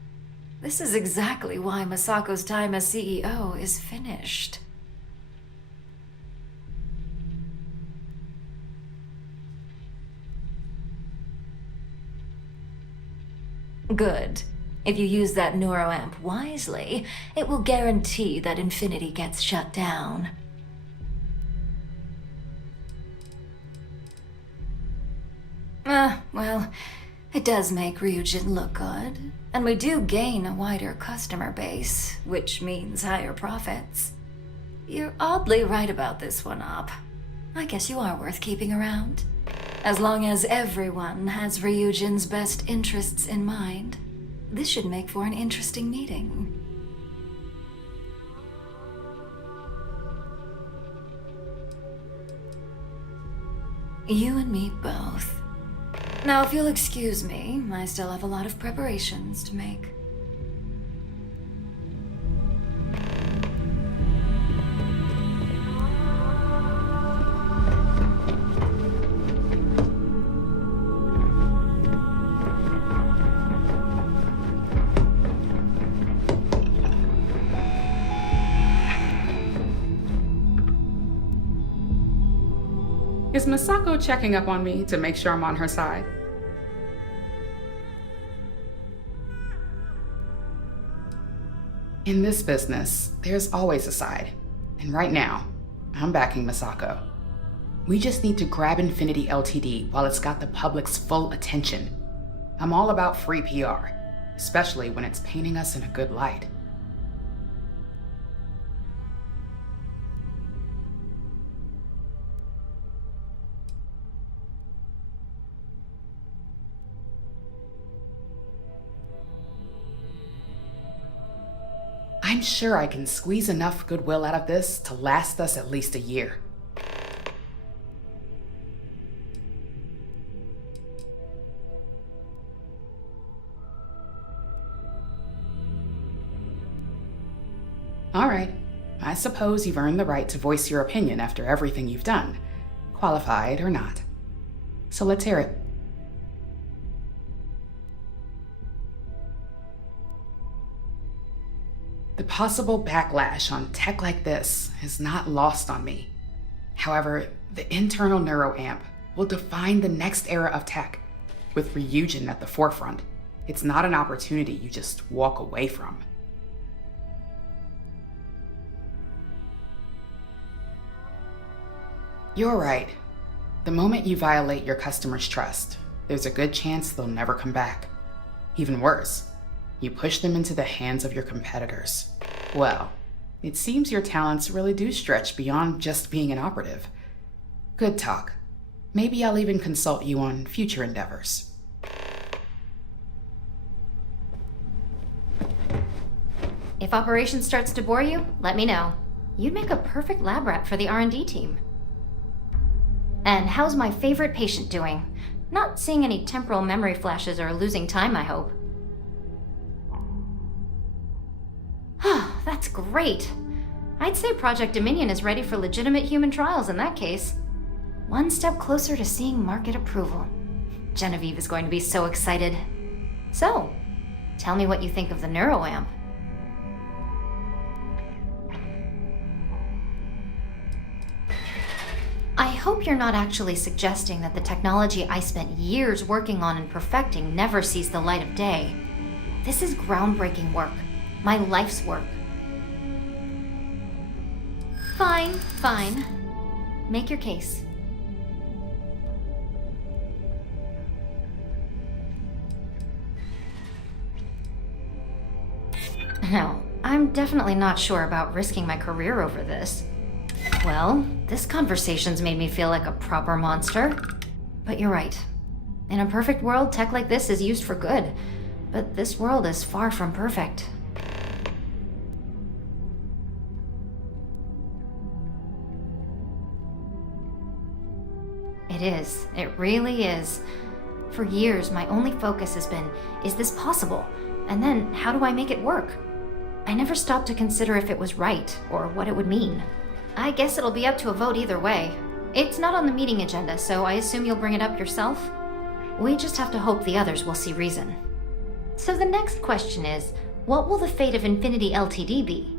This is exactly why Masako's time as CEO is finished. Good. If you use that neuroamp wisely, it will guarantee that Infinity gets shut down. Well, it does make Ryujin look good, and we do gain a wider customer base, which means higher profits. You're oddly right about this one, Op. I guess you are worth keeping around. As long as everyone has Ryujin's best interests in mind, this should make for an interesting meeting. You and me both. Now, if you'll excuse me, I still have a lot of preparations to make. Is Masako checking up on me to make sure I'm on her side? In this business, there's always a side. And right now, I'm backing Masako. We just need to grab Infinity LTD while it's got the public's full attention. I'm all about free PR, especially when it's painting us in a good light. I'm sure I can squeeze enough goodwill out of this to last us at least a year. All right, I suppose you've earned the right to voice your opinion after everything you've done, qualified or not. So let's hear it. The possible backlash on tech like this is not lost on me. However, the internal neuroamp will define the next era of tech, with Ryujin at the forefront. It's not an opportunity you just walk away from. You're right. The moment you violate your customers' trust, there's a good chance they'll never come back. Even worse, you push them into the hands of your competitors. Well, it seems your talents really do stretch beyond just being an operative. Good talk. Maybe I'll even consult you on future endeavors. If operations starts to bore you, let me know. You'd make a perfect lab rat for the R&D team. And how's my favorite patient doing? Not seeing any temporal memory flashes or losing time, I hope. That's great. I'd say Project Dominion is ready for legitimate human trials in that case. One step closer to seeing market approval. Genevieve is going to be so excited. So, tell me what you think of the neuroamp. I hope you're not actually suggesting that the technology I spent years working on and perfecting never sees the light of day. This is groundbreaking work. My life's work. Fine. Make your case. No, I'm definitely not sure about risking my career over this. Well, this conversation's made me feel like a proper monster. But you're right. In a perfect world, tech like this is used for good. But this world is far from perfect. It is. It really is. For years, my only focus has been, is this possible? And then, how do I make it work? I never stopped to consider if it was right, or what it would mean. I guess it'll be up to a vote either way. It's not on the meeting agenda, so I assume you'll bring it up yourself? We just have to hope the others will see reason. So the next question is, what will the fate of Infinity LTD be?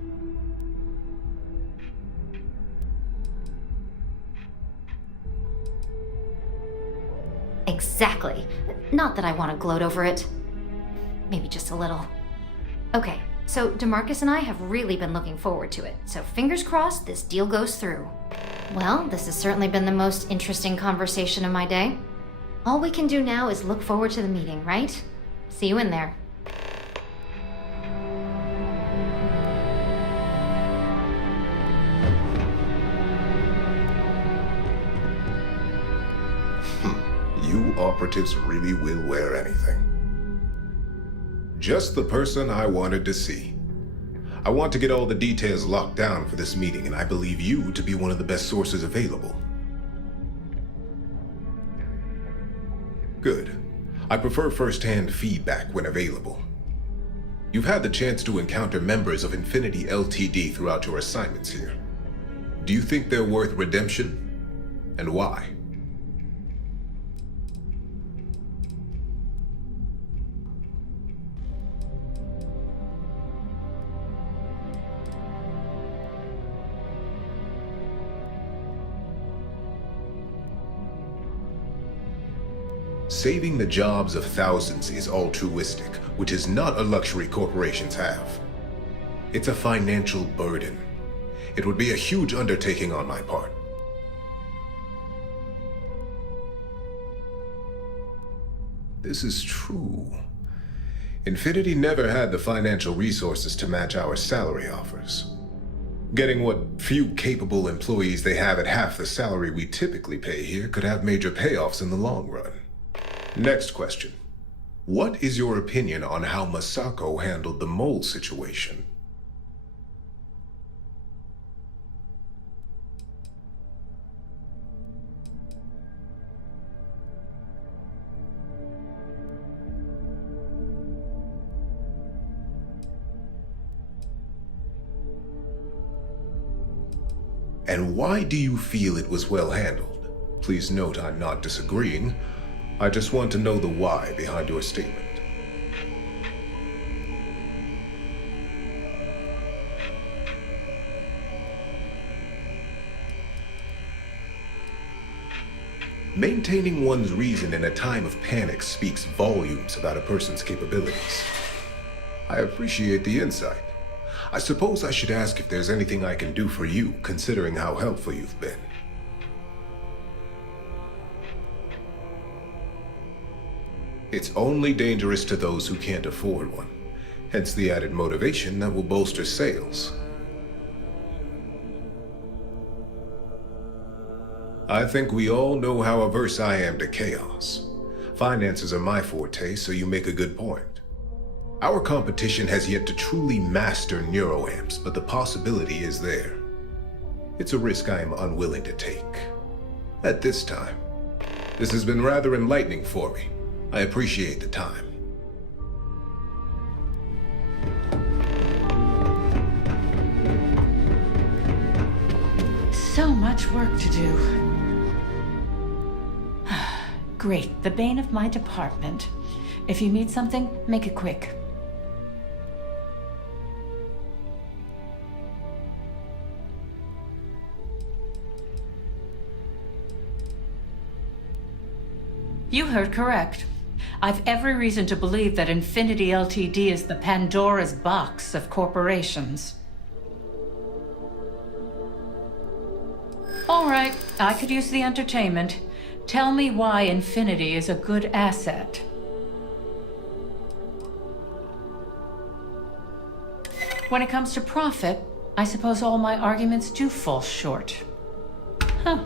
Exactly. Not that I want to gloat over it. Maybe just a little. Okay, so DeMarcus and I have really been looking forward to it, so fingers crossed this deal goes through. Well, this has certainly been the most interesting conversation of my day. All we can do now is look forward to the meeting, right? See you in there. You operatives really will wear anything. Just the person I wanted to see. I want to get all the details locked down for this meeting, and I believe you to be one of the best sources available. Good. I prefer first-hand feedback when available. You've had the chance to encounter members of Infinity LTD throughout your assignments here. Do you think they're worth redemption? And why? Saving the jobs of thousands is altruistic, which is not a luxury corporations have. It's a financial burden. It would be a huge undertaking on my part. This is true. Infinity never had the financial resources to match our salary offers. Getting what few capable employees they have at half the salary we typically pay here could have major payoffs in the long run. Next question. What is your opinion on how Masako handled the mole situation? And why do you feel it was well handled? Please note I'm not disagreeing. I just want to know the why behind your statement. Maintaining one's reason in a time of panic speaks volumes about a person's capabilities. I appreciate the insight. I suppose I should ask if there's anything I can do for you, considering how helpful you've been. It's only dangerous to those who can't afford one, hence the added motivation that will bolster sales. I think we all know how averse I am to chaos. Finances are my forte, so you make a good point. Our competition has yet to truly master neuroamps, but the possibility is there. It's a risk I am unwilling to take. At this time. This has been rather enlightening for me. I appreciate the time. So much work to do. Great, the bane of my department. If you need something, make it quick. You heard correct. I've every reason to believe that Infinity Ltd. Is the Pandora's box of corporations. All right, I could use the entertainment. Tell me why Infinity is a good asset. When it comes to profit, I suppose all my arguments do fall short. Huh.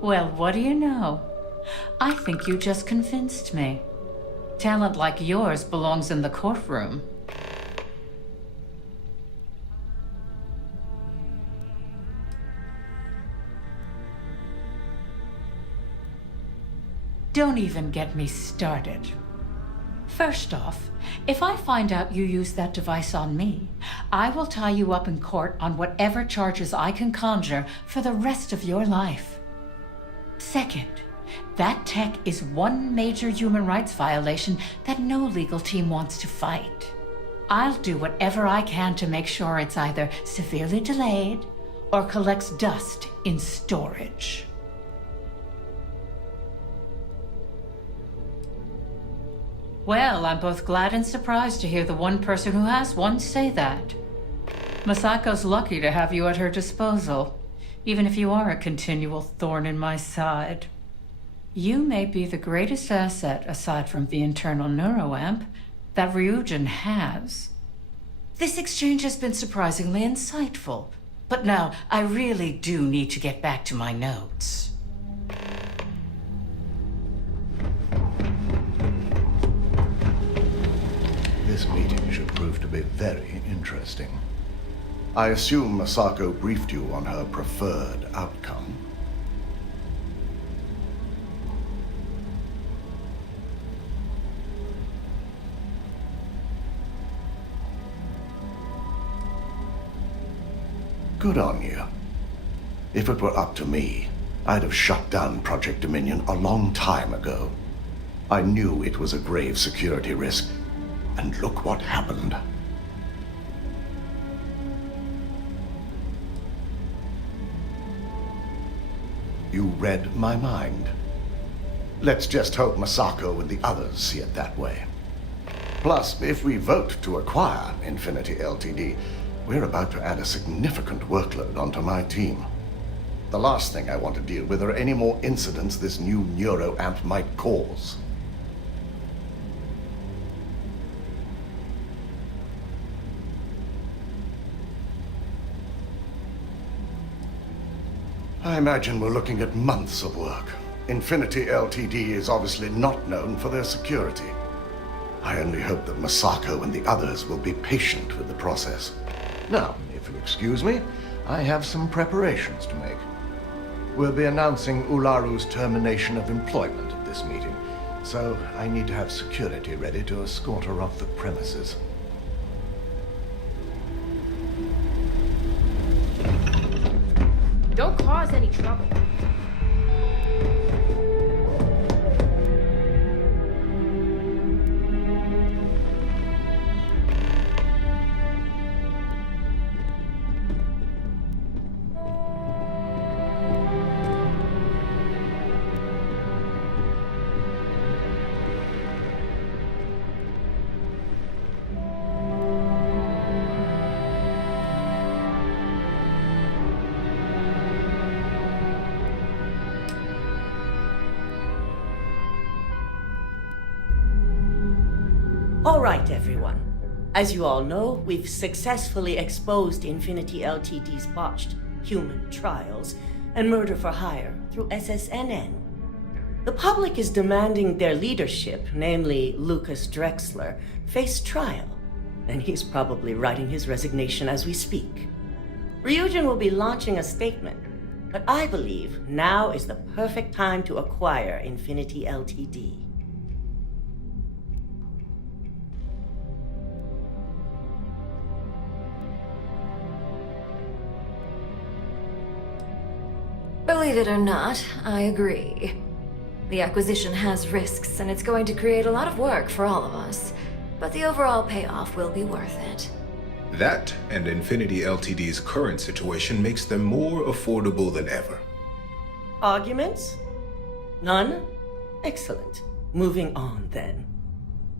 Well, what do you know? I think you just convinced me. Talent like yours belongs in the courtroom. Don't even get me started. First off, if I find out you used that device on me, I will tie you up in court on whatever charges I can conjure for the rest of your life. Second, that tech is one major human rights violation that no legal team wants to fight. I'll do whatever I can to make sure it's either severely delayed or collects dust in storage. Well, I'm both glad and surprised to hear the one person who has one say that. Masako's lucky to have you at her disposal, even if you are a continual thorn in my side. You may be the greatest asset, aside from the internal neuroamp, that Ryujin has. This exchange has been surprisingly insightful, but now I really do need to get back to my notes. This meeting should prove to be very interesting. I assume Masako briefed you on her preferred outcome. Good on you. If it were up to me, I'd have shut down Project Dominion a long time ago. I knew it was a grave security risk, and look what happened. You read my mind. Let's just hope Masako and the others see it that way. Plus, if we vote to acquire Infinity Ltd., we're about to add a significant workload onto my team. The last thing I want to deal with are any more incidents this new neuroamp might cause. I imagine we're looking at months of work. Infinity Ltd. is obviously not known for their security. I only hope that Masako and the others will be patient with the process. Now, if you'll excuse me, I have some preparations to make. We'll be announcing Ularu's termination of employment at this meeting, so I need to have security ready to escort her off the premises. Don't cause any trouble. All right, everyone. As you all know, we've successfully exposed Infinity Ltd.'s botched human trials and murder for hire through SSNN. The public is demanding their leadership, namely Lucas Drexler, face trial, and he's probably writing his resignation as we speak. Ryujin will be launching a statement, but I believe now is the perfect time to acquire Infinity Ltd. Believe it or not, I agree. The acquisition has risks, and it's going to create a lot of work for all of us. But the overall payoff will be worth it. That and Infinity Ltd.'s current situation makes them more affordable than ever. Arguments? None? Excellent. Moving on, then.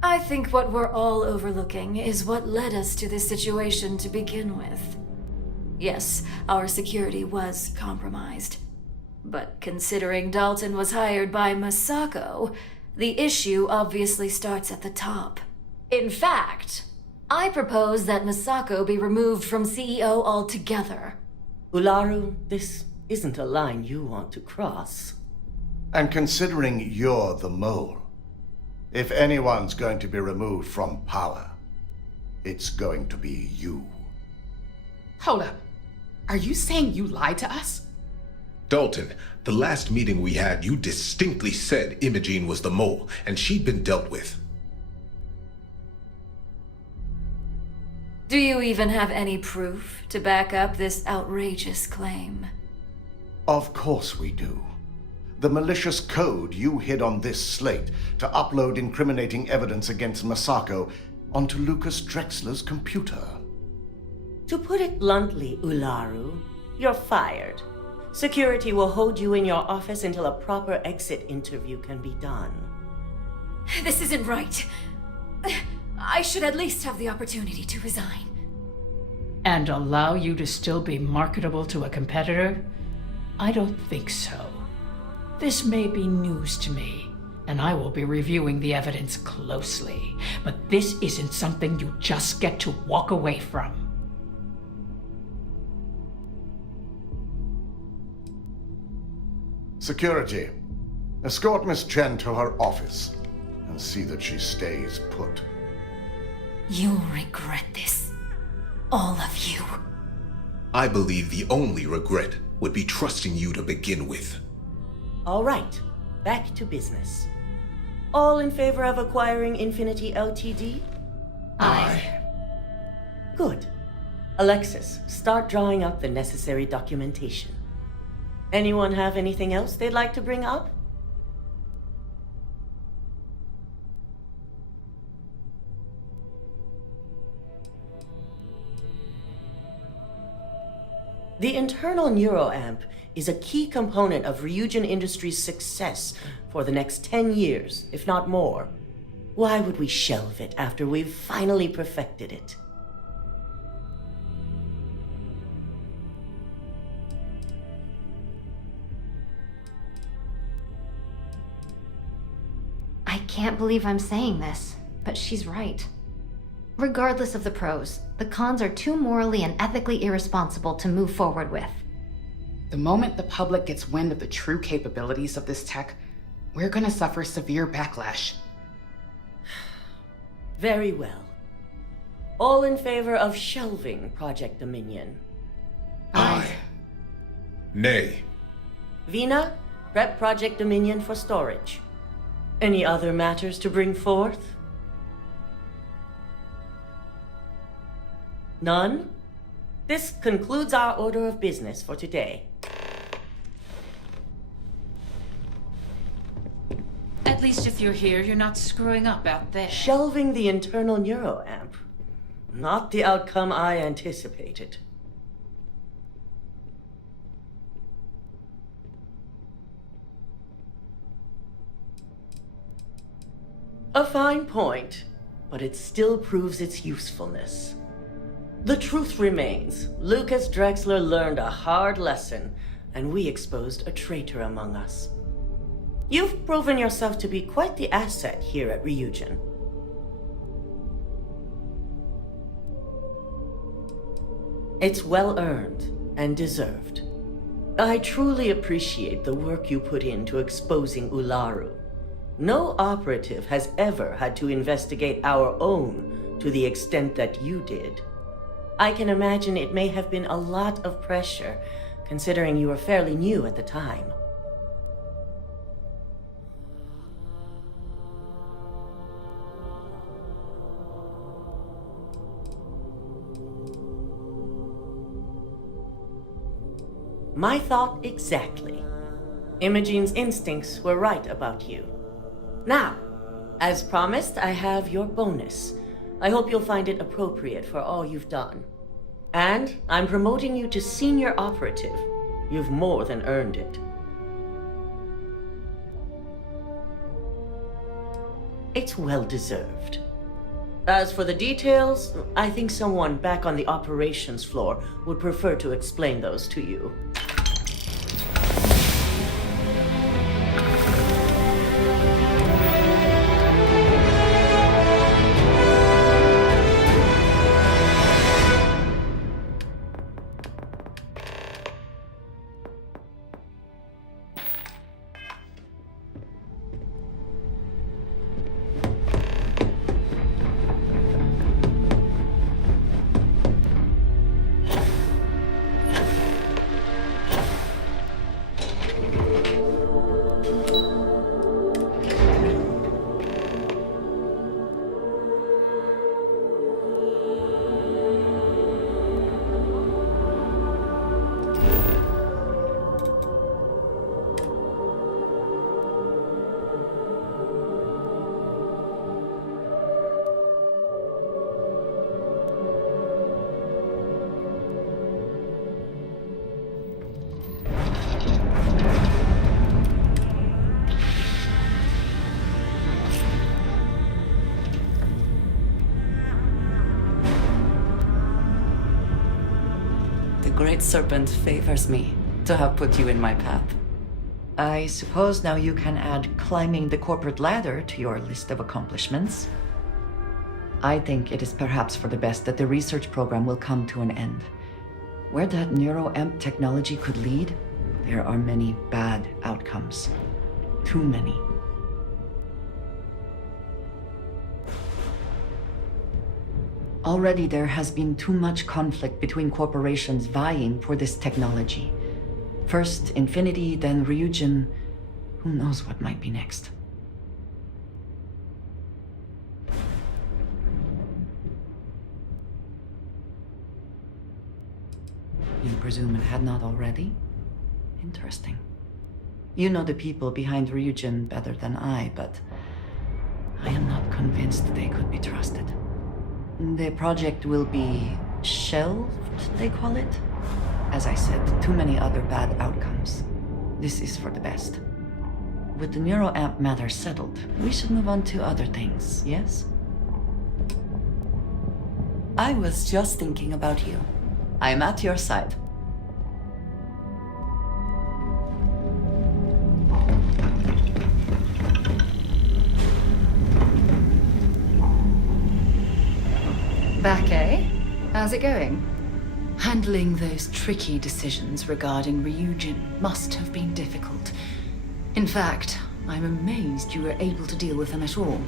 I think what we're all overlooking is what led us to this situation to begin with. Yes, our security was compromised. But considering Dalton was hired by Masako, the issue obviously starts at the top. In fact, I propose that Masako be removed from CEO altogether. Ularu, this isn't a line you want to cross. And considering you're the mole, if anyone's going to be removed from power, it's going to be you. Hold up. Are you saying you lied to us? Dalton, the last meeting we had, you distinctly said Imogene was the mole, and she'd been dealt with. Do you even have any proof to back up this outrageous claim? Of course we do. The malicious code you hid on this slate to upload incriminating evidence against Masako onto Lucas Drexler's computer. To put it bluntly, Ularu, you're fired. Security will hold you in your office until a proper exit interview can be done. This isn't right. I should at least have the opportunity to resign. And allow you to still be marketable to a competitor? I don't think so. This may be news to me, and I will be reviewing the evidence closely. But this isn't something you just get to walk away from. Security, escort Miss Chen to her office and see that she stays put. You'll regret this. All of you. I believe the only regret would be trusting you to begin with. All right, back to business. All in favor of acquiring Infinity Ltd? Aye. Good. Alexis, start drawing up the necessary documentation. Anyone have anything else they'd like to bring up? The internal neuroamp is a key component of Ryujin Industries' success for the next 10 years, if not more. Why would we shelve it after we've finally perfected it? I can't believe I'm saying this, but she's right. Regardless of the pros, the cons are too morally and ethically irresponsible to move forward with. The moment the public gets wind of the true capabilities of this tech, we're gonna suffer severe backlash. Very well. All in favor of shelving Project Dominion? Aye. Nay. Vina, prep Project Dominion for storage. Any other matters to bring forth? None? This concludes our order of business for today. At least if you're here, you're not screwing up out there. Shelving the internal neuroamp. Not the outcome I anticipated. A fine point, but it still proves its usefulness. The truth remains, Lucas Drexler learned a hard lesson, and we exposed a traitor among us. You've proven yourself to be quite the asset here at Ryujin. It's well earned and deserved. I truly appreciate the work you put into exposing Ularu. No operative has ever had to investigate our own to the extent that you did. I can imagine it may have been a lot of pressure, considering you were fairly new at the time. My thought exactly. Imogene's instincts were right about you. Now, as promised, I have your bonus. I hope you'll find it appropriate for all you've done. And I'm promoting you to senior operative. You've more than earned it. It's well deserved. As for the details, I think someone back on the operations floor would prefer to explain those to you. Great Serpent favors me to have put you in my path. I suppose now you can add climbing the corporate ladder to your list of accomplishments. I think it is perhaps for the best that the research program will come to an end. Where that neuroamp technology could lead, there are many bad outcomes. Too many. Already there has been too much conflict between corporations vying for this technology. First Infinity, then Ryujin. Who knows what might be next? You presume it had not already? Interesting. You know the people behind Ryujin better than I, but I am not convinced they could be trusted. The project will be shelved, they call it? As I said, too many other bad outcomes. This is for the best. With the neuroamp matter settled, we should move on to other things, yes? I was just thinking about you. I'm at your side. Back, eh? How's it going? Handling those tricky decisions regarding Ryujin must have been difficult. In fact, I'm amazed you were able to deal with them at all.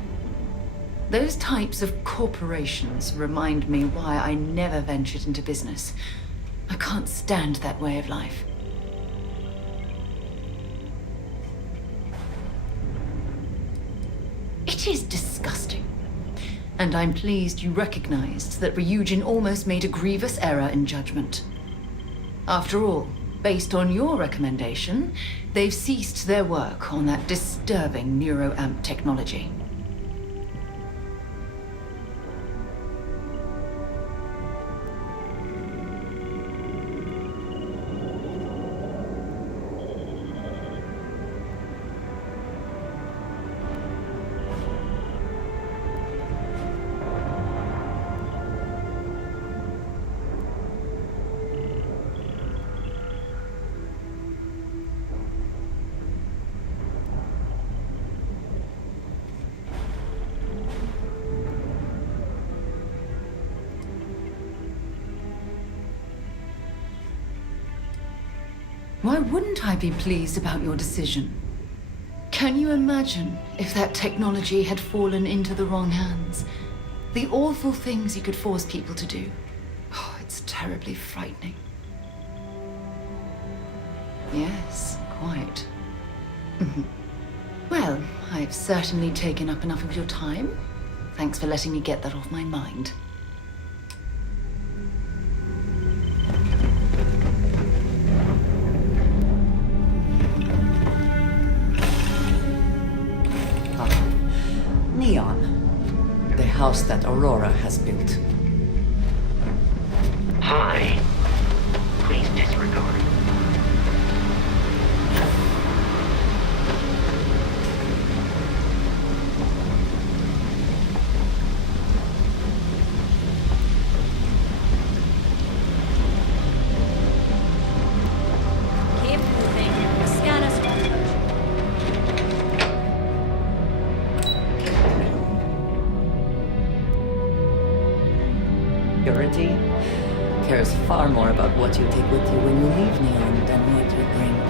Those types of corporations remind me why I never ventured into business. I can't stand that way of life. It is disgusting. And I'm pleased you recognized that Ryujin almost made a grievous error in judgment. After all, based on your recommendation, they've ceased their work on that disturbing neuroamp technology. Why wouldn't I be pleased about your decision? Can you imagine if that technology had fallen into the wrong hands? The awful things you could force people to do. Oh, it's terribly frightening. Yes, quite. Well, I've certainly taken up enough of your time. Thanks for letting me get that off my mind. Neon, the house that Aurora has built. Hi. Please disregard. Keep moving. The scanners will Purity cares far more about what you take with you when you leave Neon than what you bring.